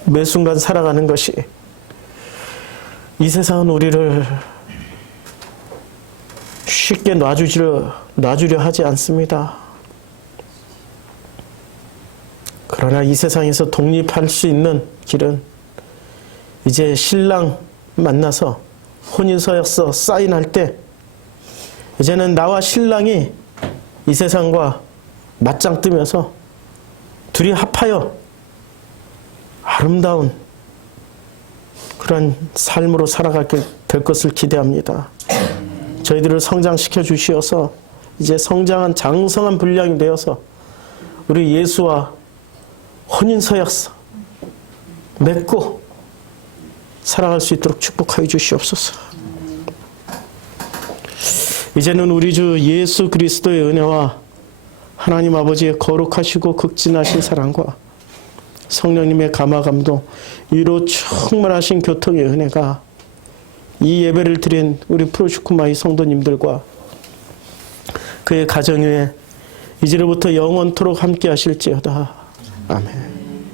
매 순간 살아가는 것이, 이 세상은 우리를 쉽게 놔주려 하지 않습니다. 그러나 이 세상에서 독립할 수 있는 길은 이제 신랑 만나서 혼인서약서 사인할 때 이제는 나와 신랑이 이 세상과 맞짱 뜨면서 둘이 합하여 아름다운 그런 삶으로 살아가게 될 것을 기대합니다. 저희들을 성장시켜 주시어서 이제 성장한 장성한 분량이 되어서 우리 예수와 혼인서약서 맺고 살아갈 수 있도록 축복하여 주시옵소서. 이제는 우리 주 예수 그리스도의 은혜와 하나님 아버지의 거룩하시고 극진하신 사랑과 성령님의 감화감동, 위로 충만하신 교통의 은혜가 이 예배를 드린 우리 프로슈크마이 성도님들과 그의 가정 위에 이제로부터 영원토록 함께 하실지어다. 아멘.